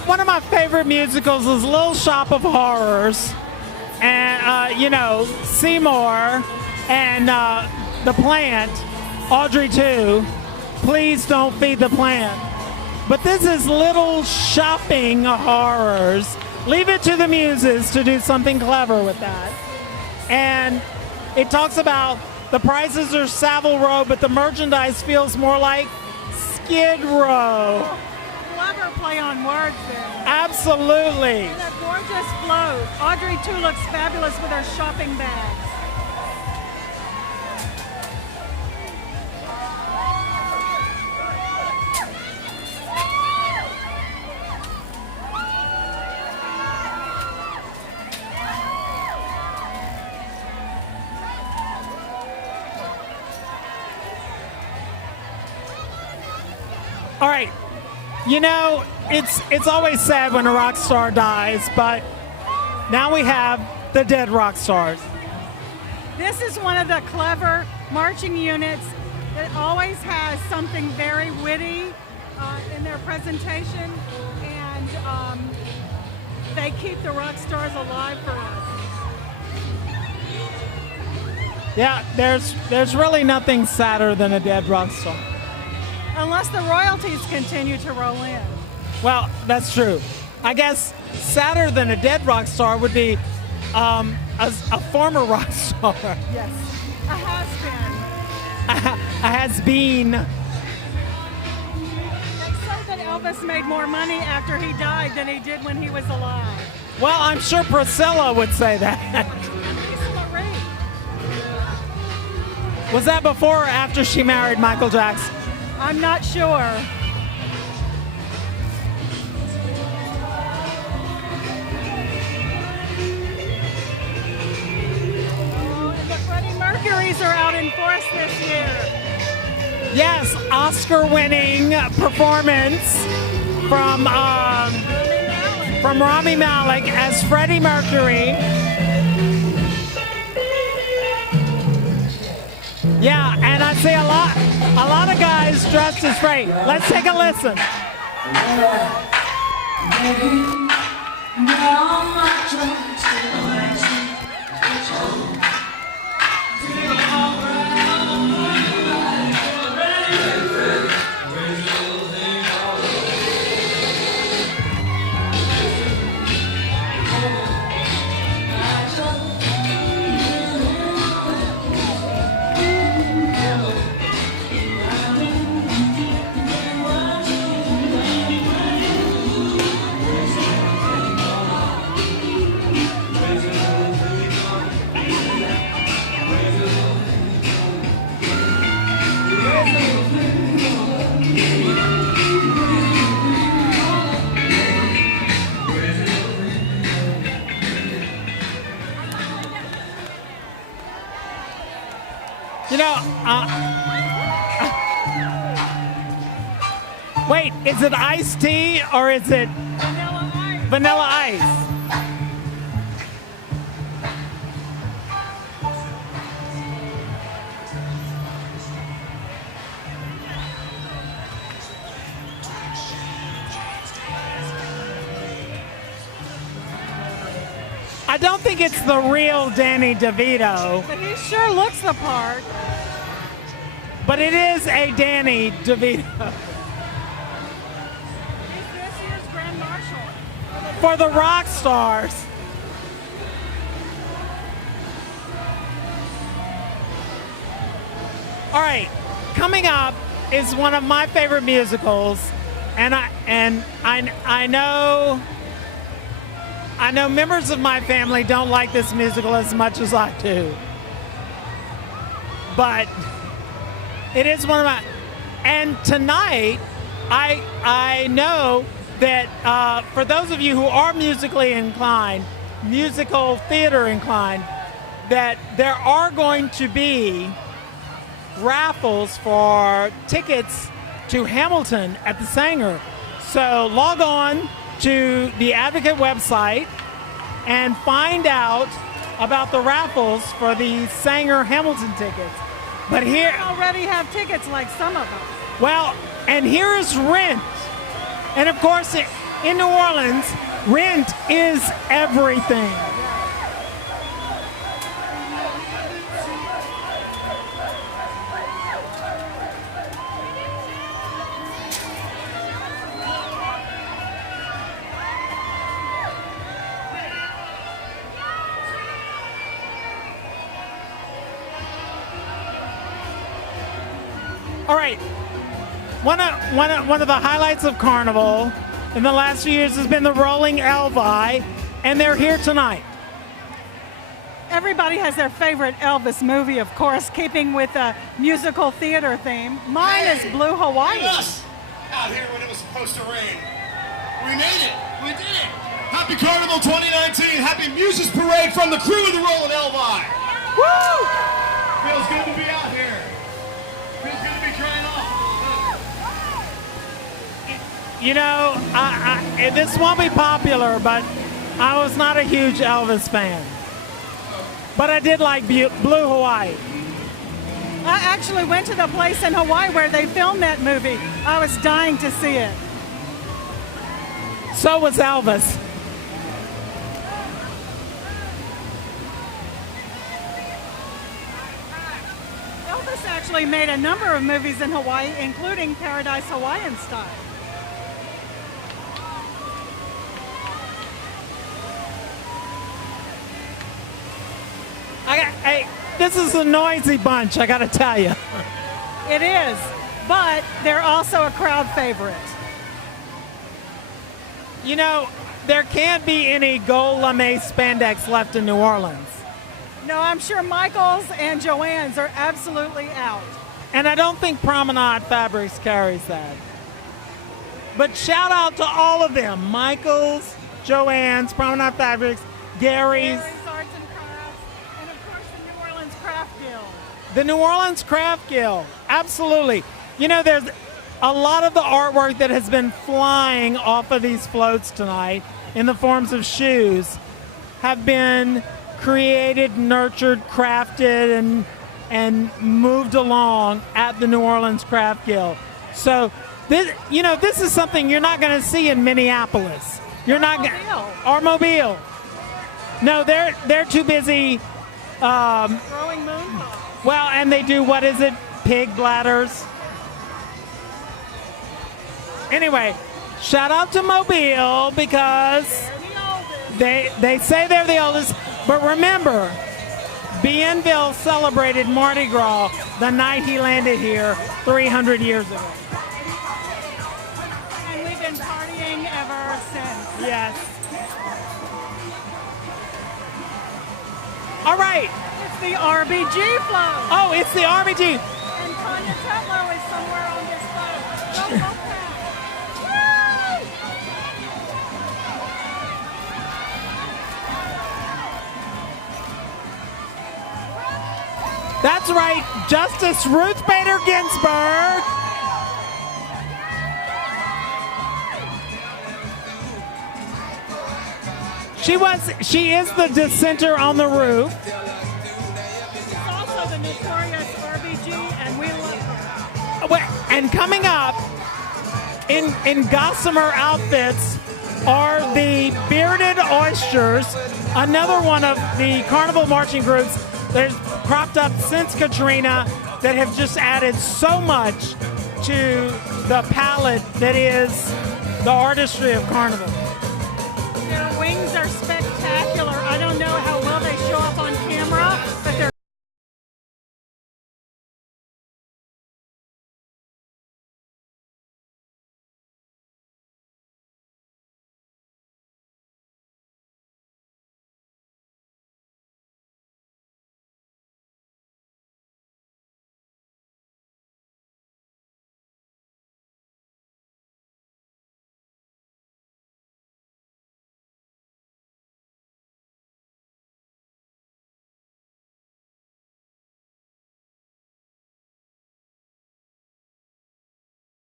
one of my favorite musicals is Little Shop of Horrors, and you know, Seymour and the Plant, Audrey too. Please don't feed the plant. But this is Little Shopping Horrors. Leave it to the muses to do something clever with that. And it talks about the prices are Savile Row, but the merchandise feels more like Skid Row. Clever play on words there. Absolutely. And a gorgeous float. Audrey too looks fabulous with her shopping bags. All right. You know, it's always sad when a rock star dies, but now we have the dead rock stars. This is one of the clever marching units that always has something very witty in their presentation, and they keep the rock stars alive for us. Yeah, there's really nothing sadder than a dead rock star. Unless the royalties continue to roll in. Well, that's true. I guess sadder than a dead rock star would be a former rock star. Yes, a has-been. A has-been. They say that Elvis made more money after he died than he did when he was alive. Well, I'm sure Priscilla would say that. Was that before or after she married Michael Jackson? I'm not sure. Oh, and the Freddie Mercurys are out in force this year. Yes, Oscar-winning performance from Rami Malek as Freddie Mercury. Yeah, and I see a lot of guys dressed as Freddie. Let's take a listen. You know, wait, is it iced tea or is it vanilla ice? I don't think it's the real Danny DeVito. But he sure looks the part. But it is a Danny DeVito. He's this year's Grand Marshal. For the rock stars. All right, coming up is one of my favorite musicals, and I know members of my family don't like this musical as much as I do. But it is one of my, and tonight I know that for those of you who are musically inclined, musical theater inclined, that there are going to be raffles for tickets to Hamilton at the Sanger. So log on to the Advocate website and find out about the raffles for the Sanger Hamilton tickets. But here, We already have tickets like some of them. well, and here is Rent. And of course, in New Orleans, Rent is everything. All right. One of the highlights of Carnival in the last few years has been the Rolling Elvi, and they're here tonight. Everybody has their favorite Elvis movie, of course, keeping with a musical theater theme. Mine is Blue Hawaii. Us out here when it was supposed to rain. We made it. We did it. Happy Carnival 2019. Happy Muses Parade from the crew of the Rolling Elvi. Woo! Feels good to be out here. Feels good to be trying off. You know, this won't be popular, but I was not a huge Elvis fan. But I did like Blue Hawaii. I actually went to the place in Hawaii where they filmed that movie. I was dying to see it. So was Elvis. Elvis actually made a number of movies in Hawaii, including Paradise Hawaiian Style. Hey, this is a noisy bunch, I gotta tell you. It is, but they're also a crowd favorite. You know, there can't be any gold lame spandex left in New Orleans. No, I'm sure Michael's and Joanne's are absolutely out. And I don't think Promenade Fabrics carries that. But shout out to all of them. Michael's, Joanne's, Promenade Fabrics, Gary's. Gary's Arts and Crafts, and of course the New Orleans Craft Guild. The New Orleans Craft Guild, absolutely. You know, there's a lot of the artwork that has been flying off of these floats tonight in the forms of shoes have been created, nurtured, crafted, and moved along at the New Orleans Craft Guild. So, this is something you're not going to see in Minneapolis. You're not going or Mobile. No, they're too busy. Throwing moonballs. Well, and they do, what is it? Pig bladders. Anyway, shout out to Mobile because they say they're the oldest. But remember, Bienville celebrated Mardi Gras the night he landed here 300 years ago. And we've been partying ever since. Yes. All right. It's the RBG float. Oh, it's the RBG. And Tanya Tetlow is somewhere on this float. Go, go, go. That's right, Justice Ruth Bader Ginsburg. She is the dissenter on the roof. She's also the notorious RBG, and we love her. And coming up in gossamer outfits are the Bearded Oysters, another one of the carnival marching groups that have cropped up since Katrina that have just added so much to the palette that is the artistry of carnival. Their wings are spectacular. I don't know how well they show up on camera, but they're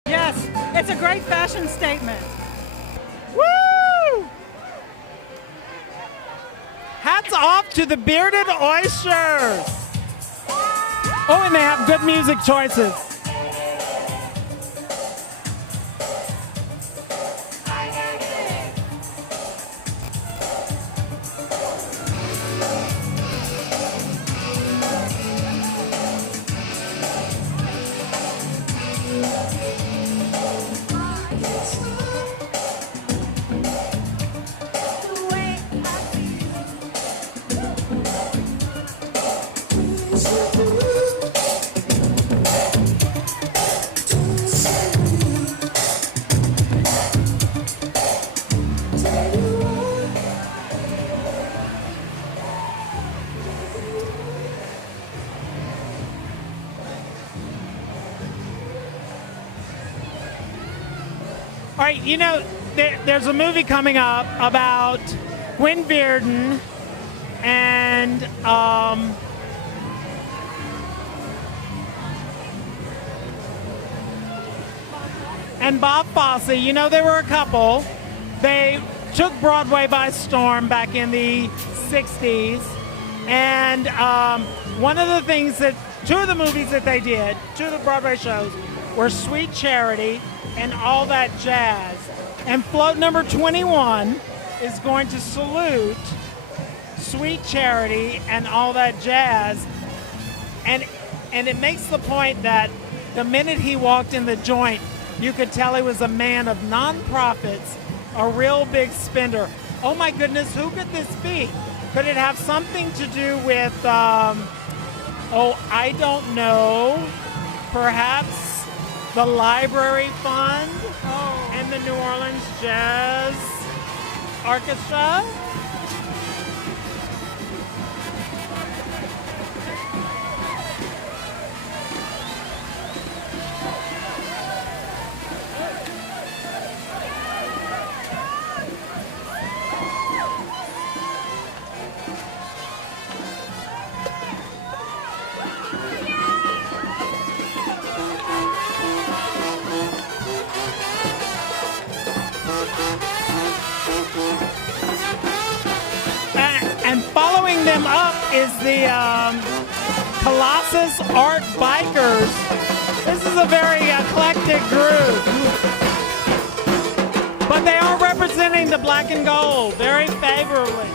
yes, it's a great fashion statement. Woo! Hats off to the Bearded Oysters. Oh, and they have good music choices. All right, you know, there's a movie coming up about Gwen Verdon and Bob Fosse. You know, they were a couple. They took Broadway by storm back in the 60s. And one of the things that, two of the movies that they did, two of the Broadway shows, were Sweet Charity and All That Jazz. And float number 21 is going to salute Sweet Charity and All That Jazz. And it makes the point that the minute he walked in the joint, you could tell he was a man of nonprofits, a real big spender. Oh my goodness, who could this be? Could it have something to do with, I don't know, perhaps the Library Fund and the New Orleans Jazz Orchestra? And following them up is the Colossus Art Bikers. This is a very eclectic group. But they are representing the black and gold very favorably.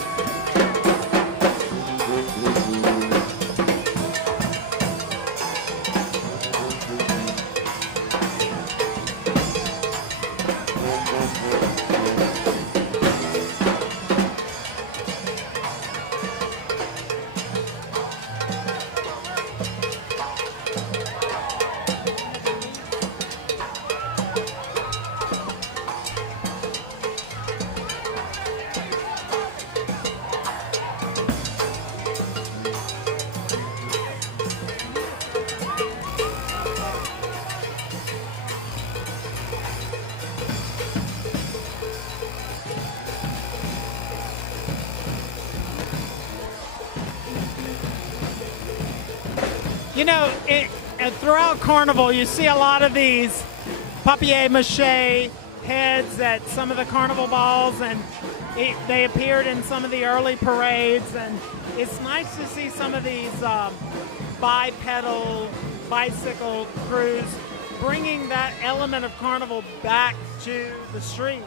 You know, throughout Carnival, you see a lot of these papier-mâché heads at some of the Carnival balls, and they appeared in some of the early parades, and it's nice to see some of these bipedal bicycle crews bringing that element of Carnival back to the streets.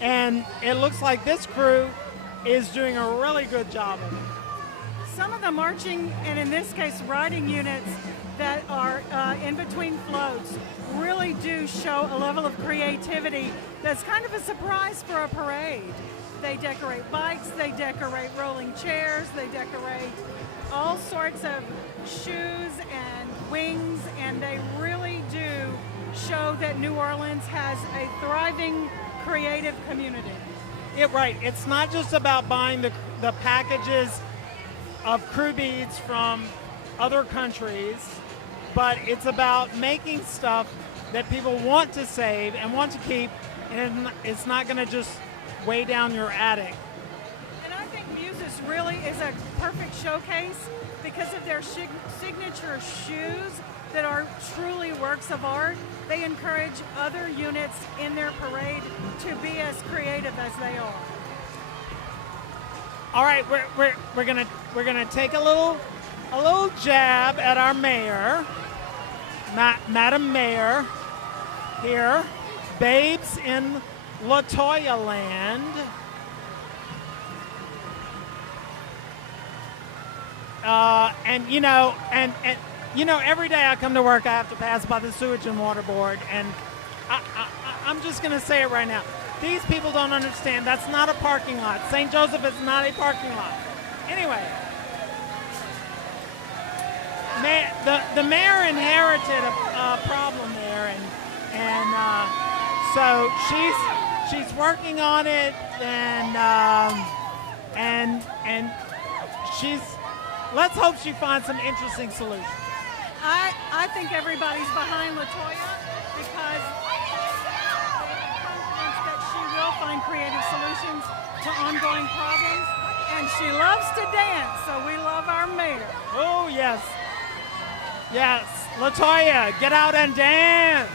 And it looks like this crew is doing a really good job of it. Some of the marching, and in this case riding units that are in between floats really do show a level of creativity that's kind of a surprise for a parade. They decorate bikes, they decorate rolling chairs, they decorate all sorts of shoes and wings, and they really do show that New Orleans has a thriving creative community. Yeah, right. It's not just about buying the packages of crew beads from other countries, but it's about making stuff that people want to save and want to keep, and it's not going to just weigh down your attic. And I think Muses really is a perfect showcase because of their signature shoes that are truly works of art. They encourage other units in their parade to be as creative as they are. All right, we're gonna take a little jab at our mayor, Madam Mayor, here, Babes in Latoya Land. And you know, every day I come to work, I have to pass by the Sewage and Water Board, and I'm just gonna say it right now. These people don't understand. That's not a parking lot. St. Joseph is not a parking lot. Anyway, the mayor inherited a problem there, and so she's working on it, and she's. Let's hope she finds some interesting solutions. I think everybody's behind Latoya because she will find creative solutions to ongoing problems, and she loves to dance, so we love our mayor. Oh, yes. Yes. Latoya, get out and dance.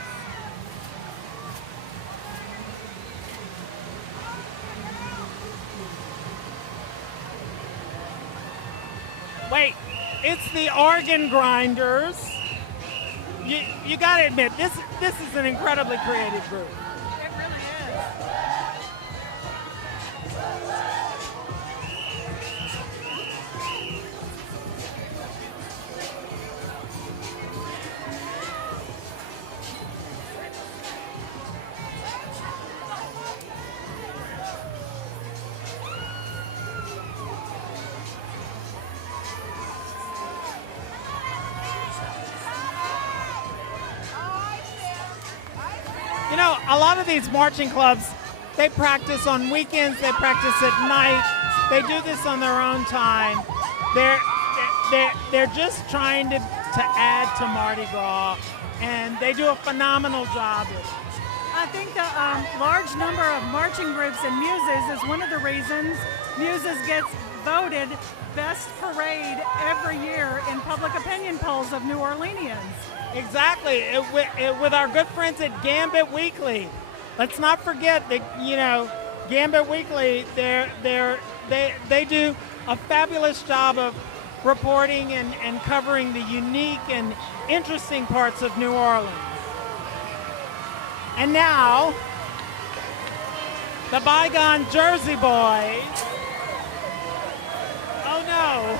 Wait, it's the organ grinders. You got to admit, this is an incredibly creative group. It really is. You know, a lot of these marching clubs, they practice on weekends, they practice at night, they do this on their own time. They're just trying to add to Mardi Gras, and they do a phenomenal job with it. I think the large number of marching groups and Muses is one of the reasons Muses gets voted best parade every year in public opinion polls of New Orleanians. Exactly, with our good friends at Gambit Weekly. Let's not forget that, you know, Gambit Weekly, they do a fabulous job of reporting and covering the unique and interesting parts of New Orleans. And now, the bygone Jersey Boys. Oh no.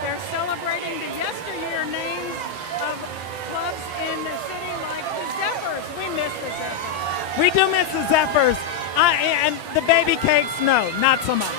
They're celebrating the yesteryear names of clubs in the city like the Zephyrs. We miss the Zephyrs. We do miss the Zephyrs. And the baby cakes, no, not so much.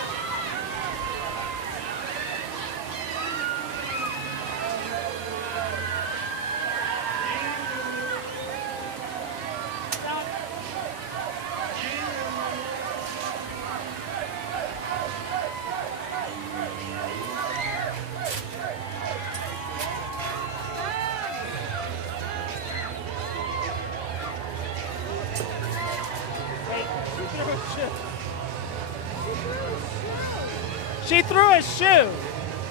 She threw a shoe.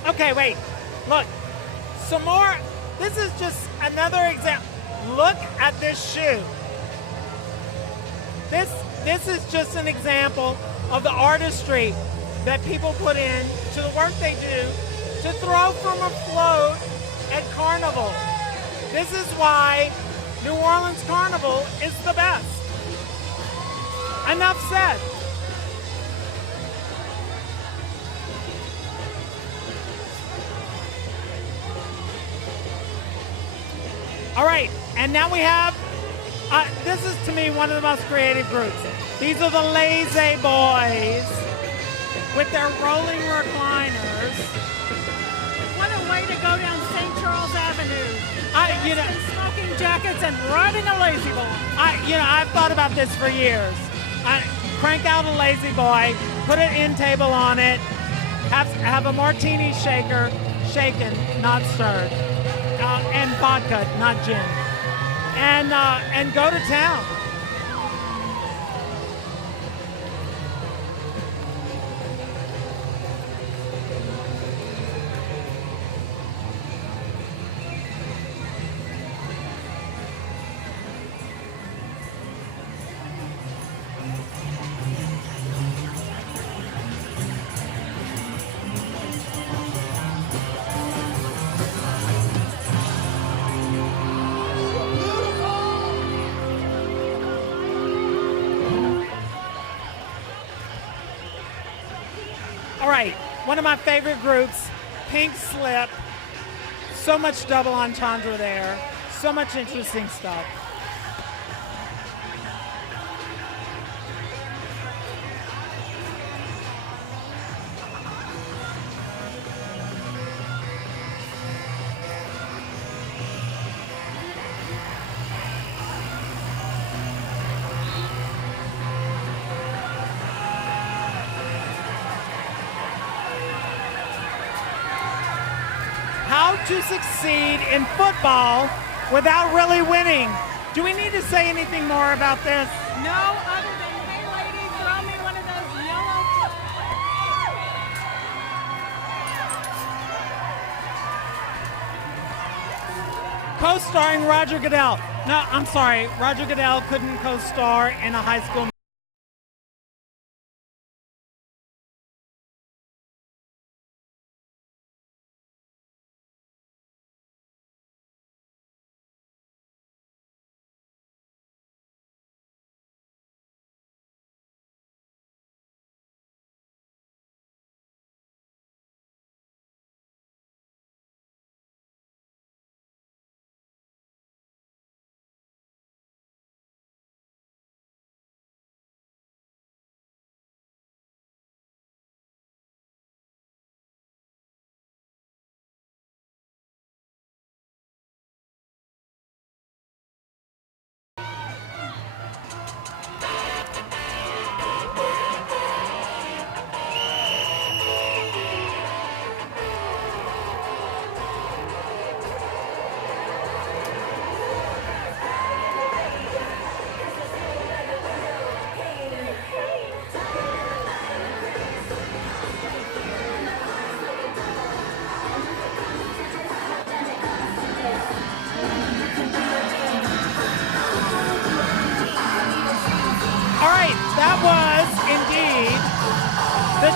Okay, wait. Look. some more. This is just another example. Look at this shoe. This is just an example of the artistry that people put in to the work they do to throw from a float at Carnival. This is why New Orleans Carnival is the best. Enough said. All right, and now we have, this is to me one of the most creative groups. These are the Lazy Boys with their rolling recliners. What a way to go down St. Charles Avenue. Smoking jackets and riding a lazy boy. I've thought about this for years. Crank out a Lazy Boy, put an end table on it, have a martini shaker, shaken, not stirred, and vodka, not gin, and go to town. One of my favorite groups, Pink Slip. So much double entendre there. So much interesting stuff. How to succeed in football without really winning. Do we need to say anything more about this? No, other than, hey lady, throw me one of those yellow. Co-starring Roger Goodell. No, I'm sorry, Roger Goodell couldn't co-star in a high school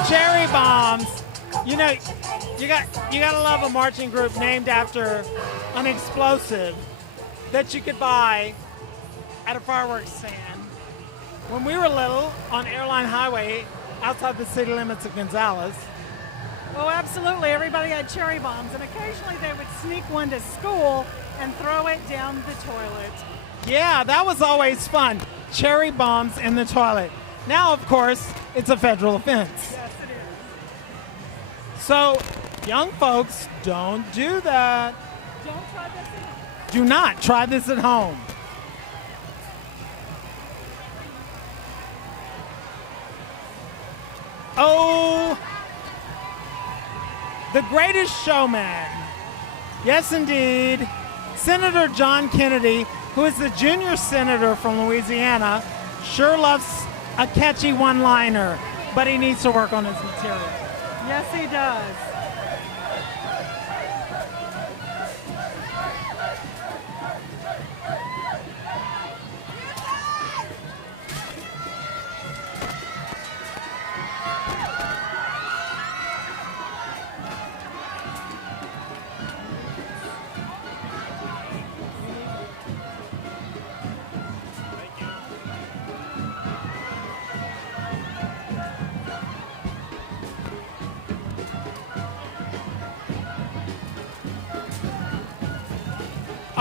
cherry bombs. You know, you gotta love a marching group named after an explosive that you could buy at a fireworks stand. When we were little on Airline Highway outside the city limits of Gonzales. Oh, absolutely. Everybody had cherry bombs, and occasionally they would sneak one to school and throw it down the toilet. Yeah, that was always fun. Cherry bombs in the toilet. Now, of course, it's a federal offense. Yes, it is. So, young folks, don't do that. Don't try this at home. Do not try this at home. Oh, the greatest showman. Yes, indeed. Senator John Kennedy, who is the junior senator from Louisiana, sure loves a catchy one-liner, but he needs to work on his material. Yes, he does.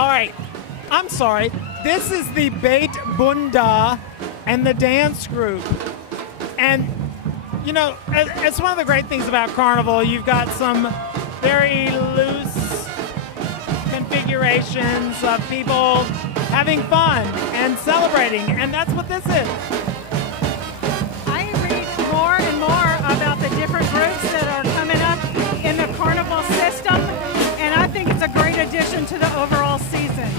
All right, I'm sorry. This is the Beit Bunda and the dance group. And, you know, it's one of the great things about Carnival. You've got some very loose configurations of people having fun and celebrating, and that's what this is. I read more and more about the different groups that are coming up in the Carnival system, and I think it's a great addition to the overall season.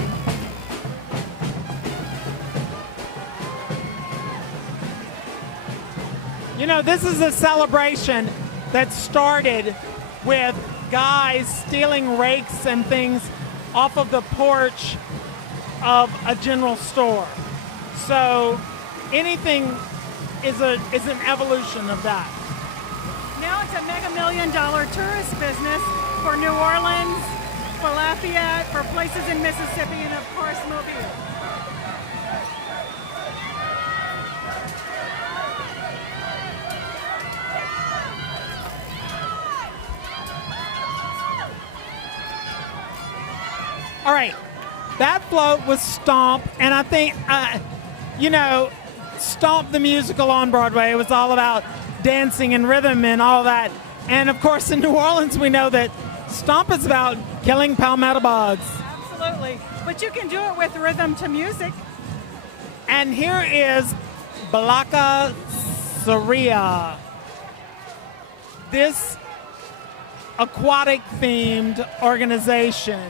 You know, this is a celebration that started with guys stealing rakes and things off of the porch of a general store. So anything is an evolution of that. Now it's a mega $1 million tourist business for New Orleans, for Lafayette, for places in Mississippi, and of course Mobile. All right, that float was Stomp, and I think, you know, Stomp the musical on Broadway. It was all about dancing and rhythm and all that. And of course, in New Orleans, we know that Stomp is about killing palmetto bugs. Absolutely, but you can do it with rhythm to music. And here is Balaka Saria. This aquatic-themed organization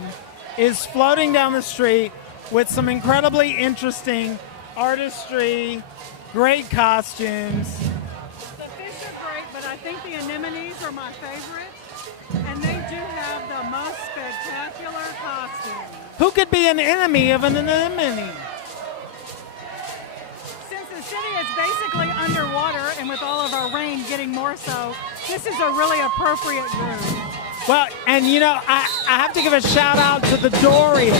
is floating down the street with some incredibly interesting artistry, great costumes. The fish are great, but I think the anemones are my favorite, and they do have the most spectacular costumes. Who could be an enemy of an anemone? Since the city is basically underwater, and with all of our rain getting more so, this is a really appropriate group. Well, and you know, I have to give a shout out to the Dorian.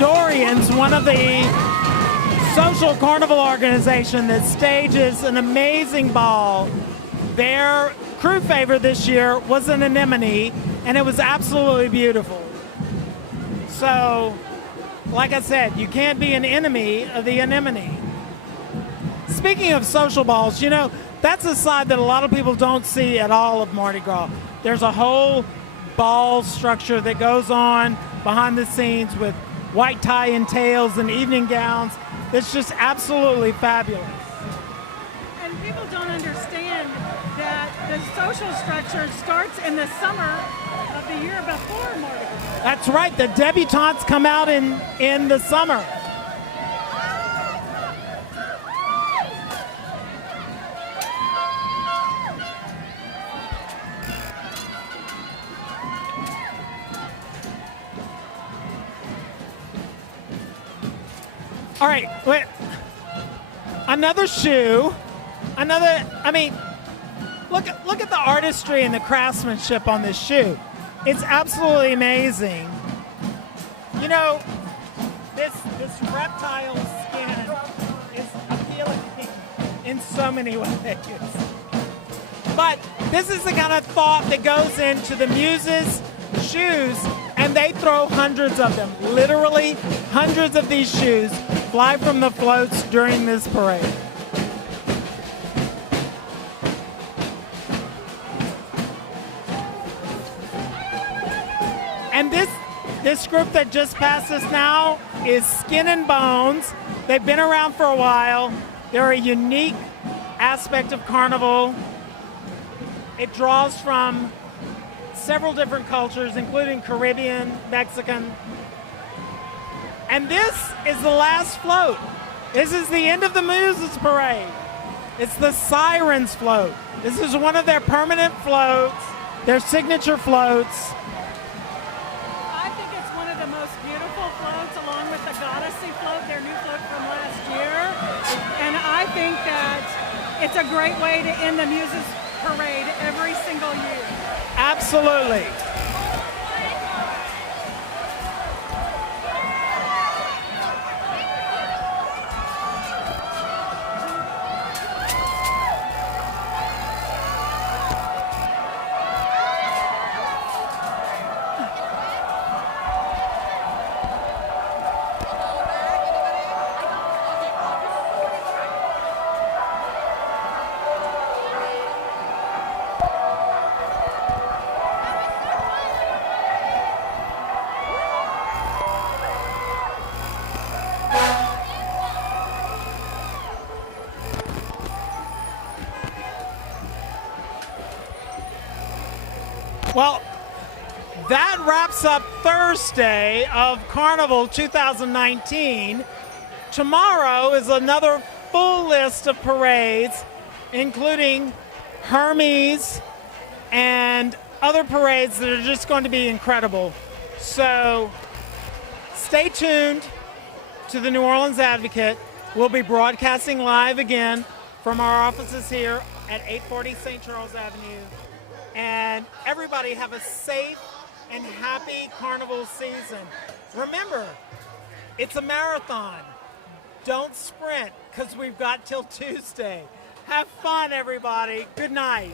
Dorian's one of the social carnival organization that stages an amazing ball. Their crew favorite this year was an anemone, and it was absolutely beautiful. So, like I said, you can't be an enemy of the anemone. Speaking of social balls, you know, that's a side that a lot of people don't see at all of Mardi Gras. There's a whole ball structure that goes on behind the scenes with white tie and tails and evening gowns. It's just absolutely fabulous. And people don't understand that the social structure starts in the summer of the year before Mardi Gras. That's right. The debutantes come out in the summer. All right, wait. Another shoe. I mean, look at the artistry and the craftsmanship on this shoe. It's absolutely amazing. You know, this reptile skin is appealing in so many ways. But this is the kind of thought that goes into the Muses' shoes, and they throw hundreds of them. Literally hundreds of these shoes fly from the floats during this parade. And this group that just passed us now is Skin and Bones. They've been around for a while. They're a unique aspect of Carnival. It draws from several different cultures, including Caribbean, Mexican. And this is the last float. This is the end of the Muses Parade. It's the Sirens float. This is one of their permanent floats, their signature floats. I think it's one of the most beautiful floats, along with the Goddessy float, their new float from last year. And I think that it's a great way to end the Muses Parade every single year. Absolutely. Well, that wraps up Thursday of Carnival 2019. Tomorrow is another full list of parades, including Hermes and other parades that are just going to be incredible. So stay tuned to the New Orleans Advocate. We'll be broadcasting live again from our offices here at 840 St. Charles Avenue. And everybody have a safe and happy carnival season. Remember, it's a marathon. Don't sprint, because we've got till Tuesday. Have fun, everybody. Good night.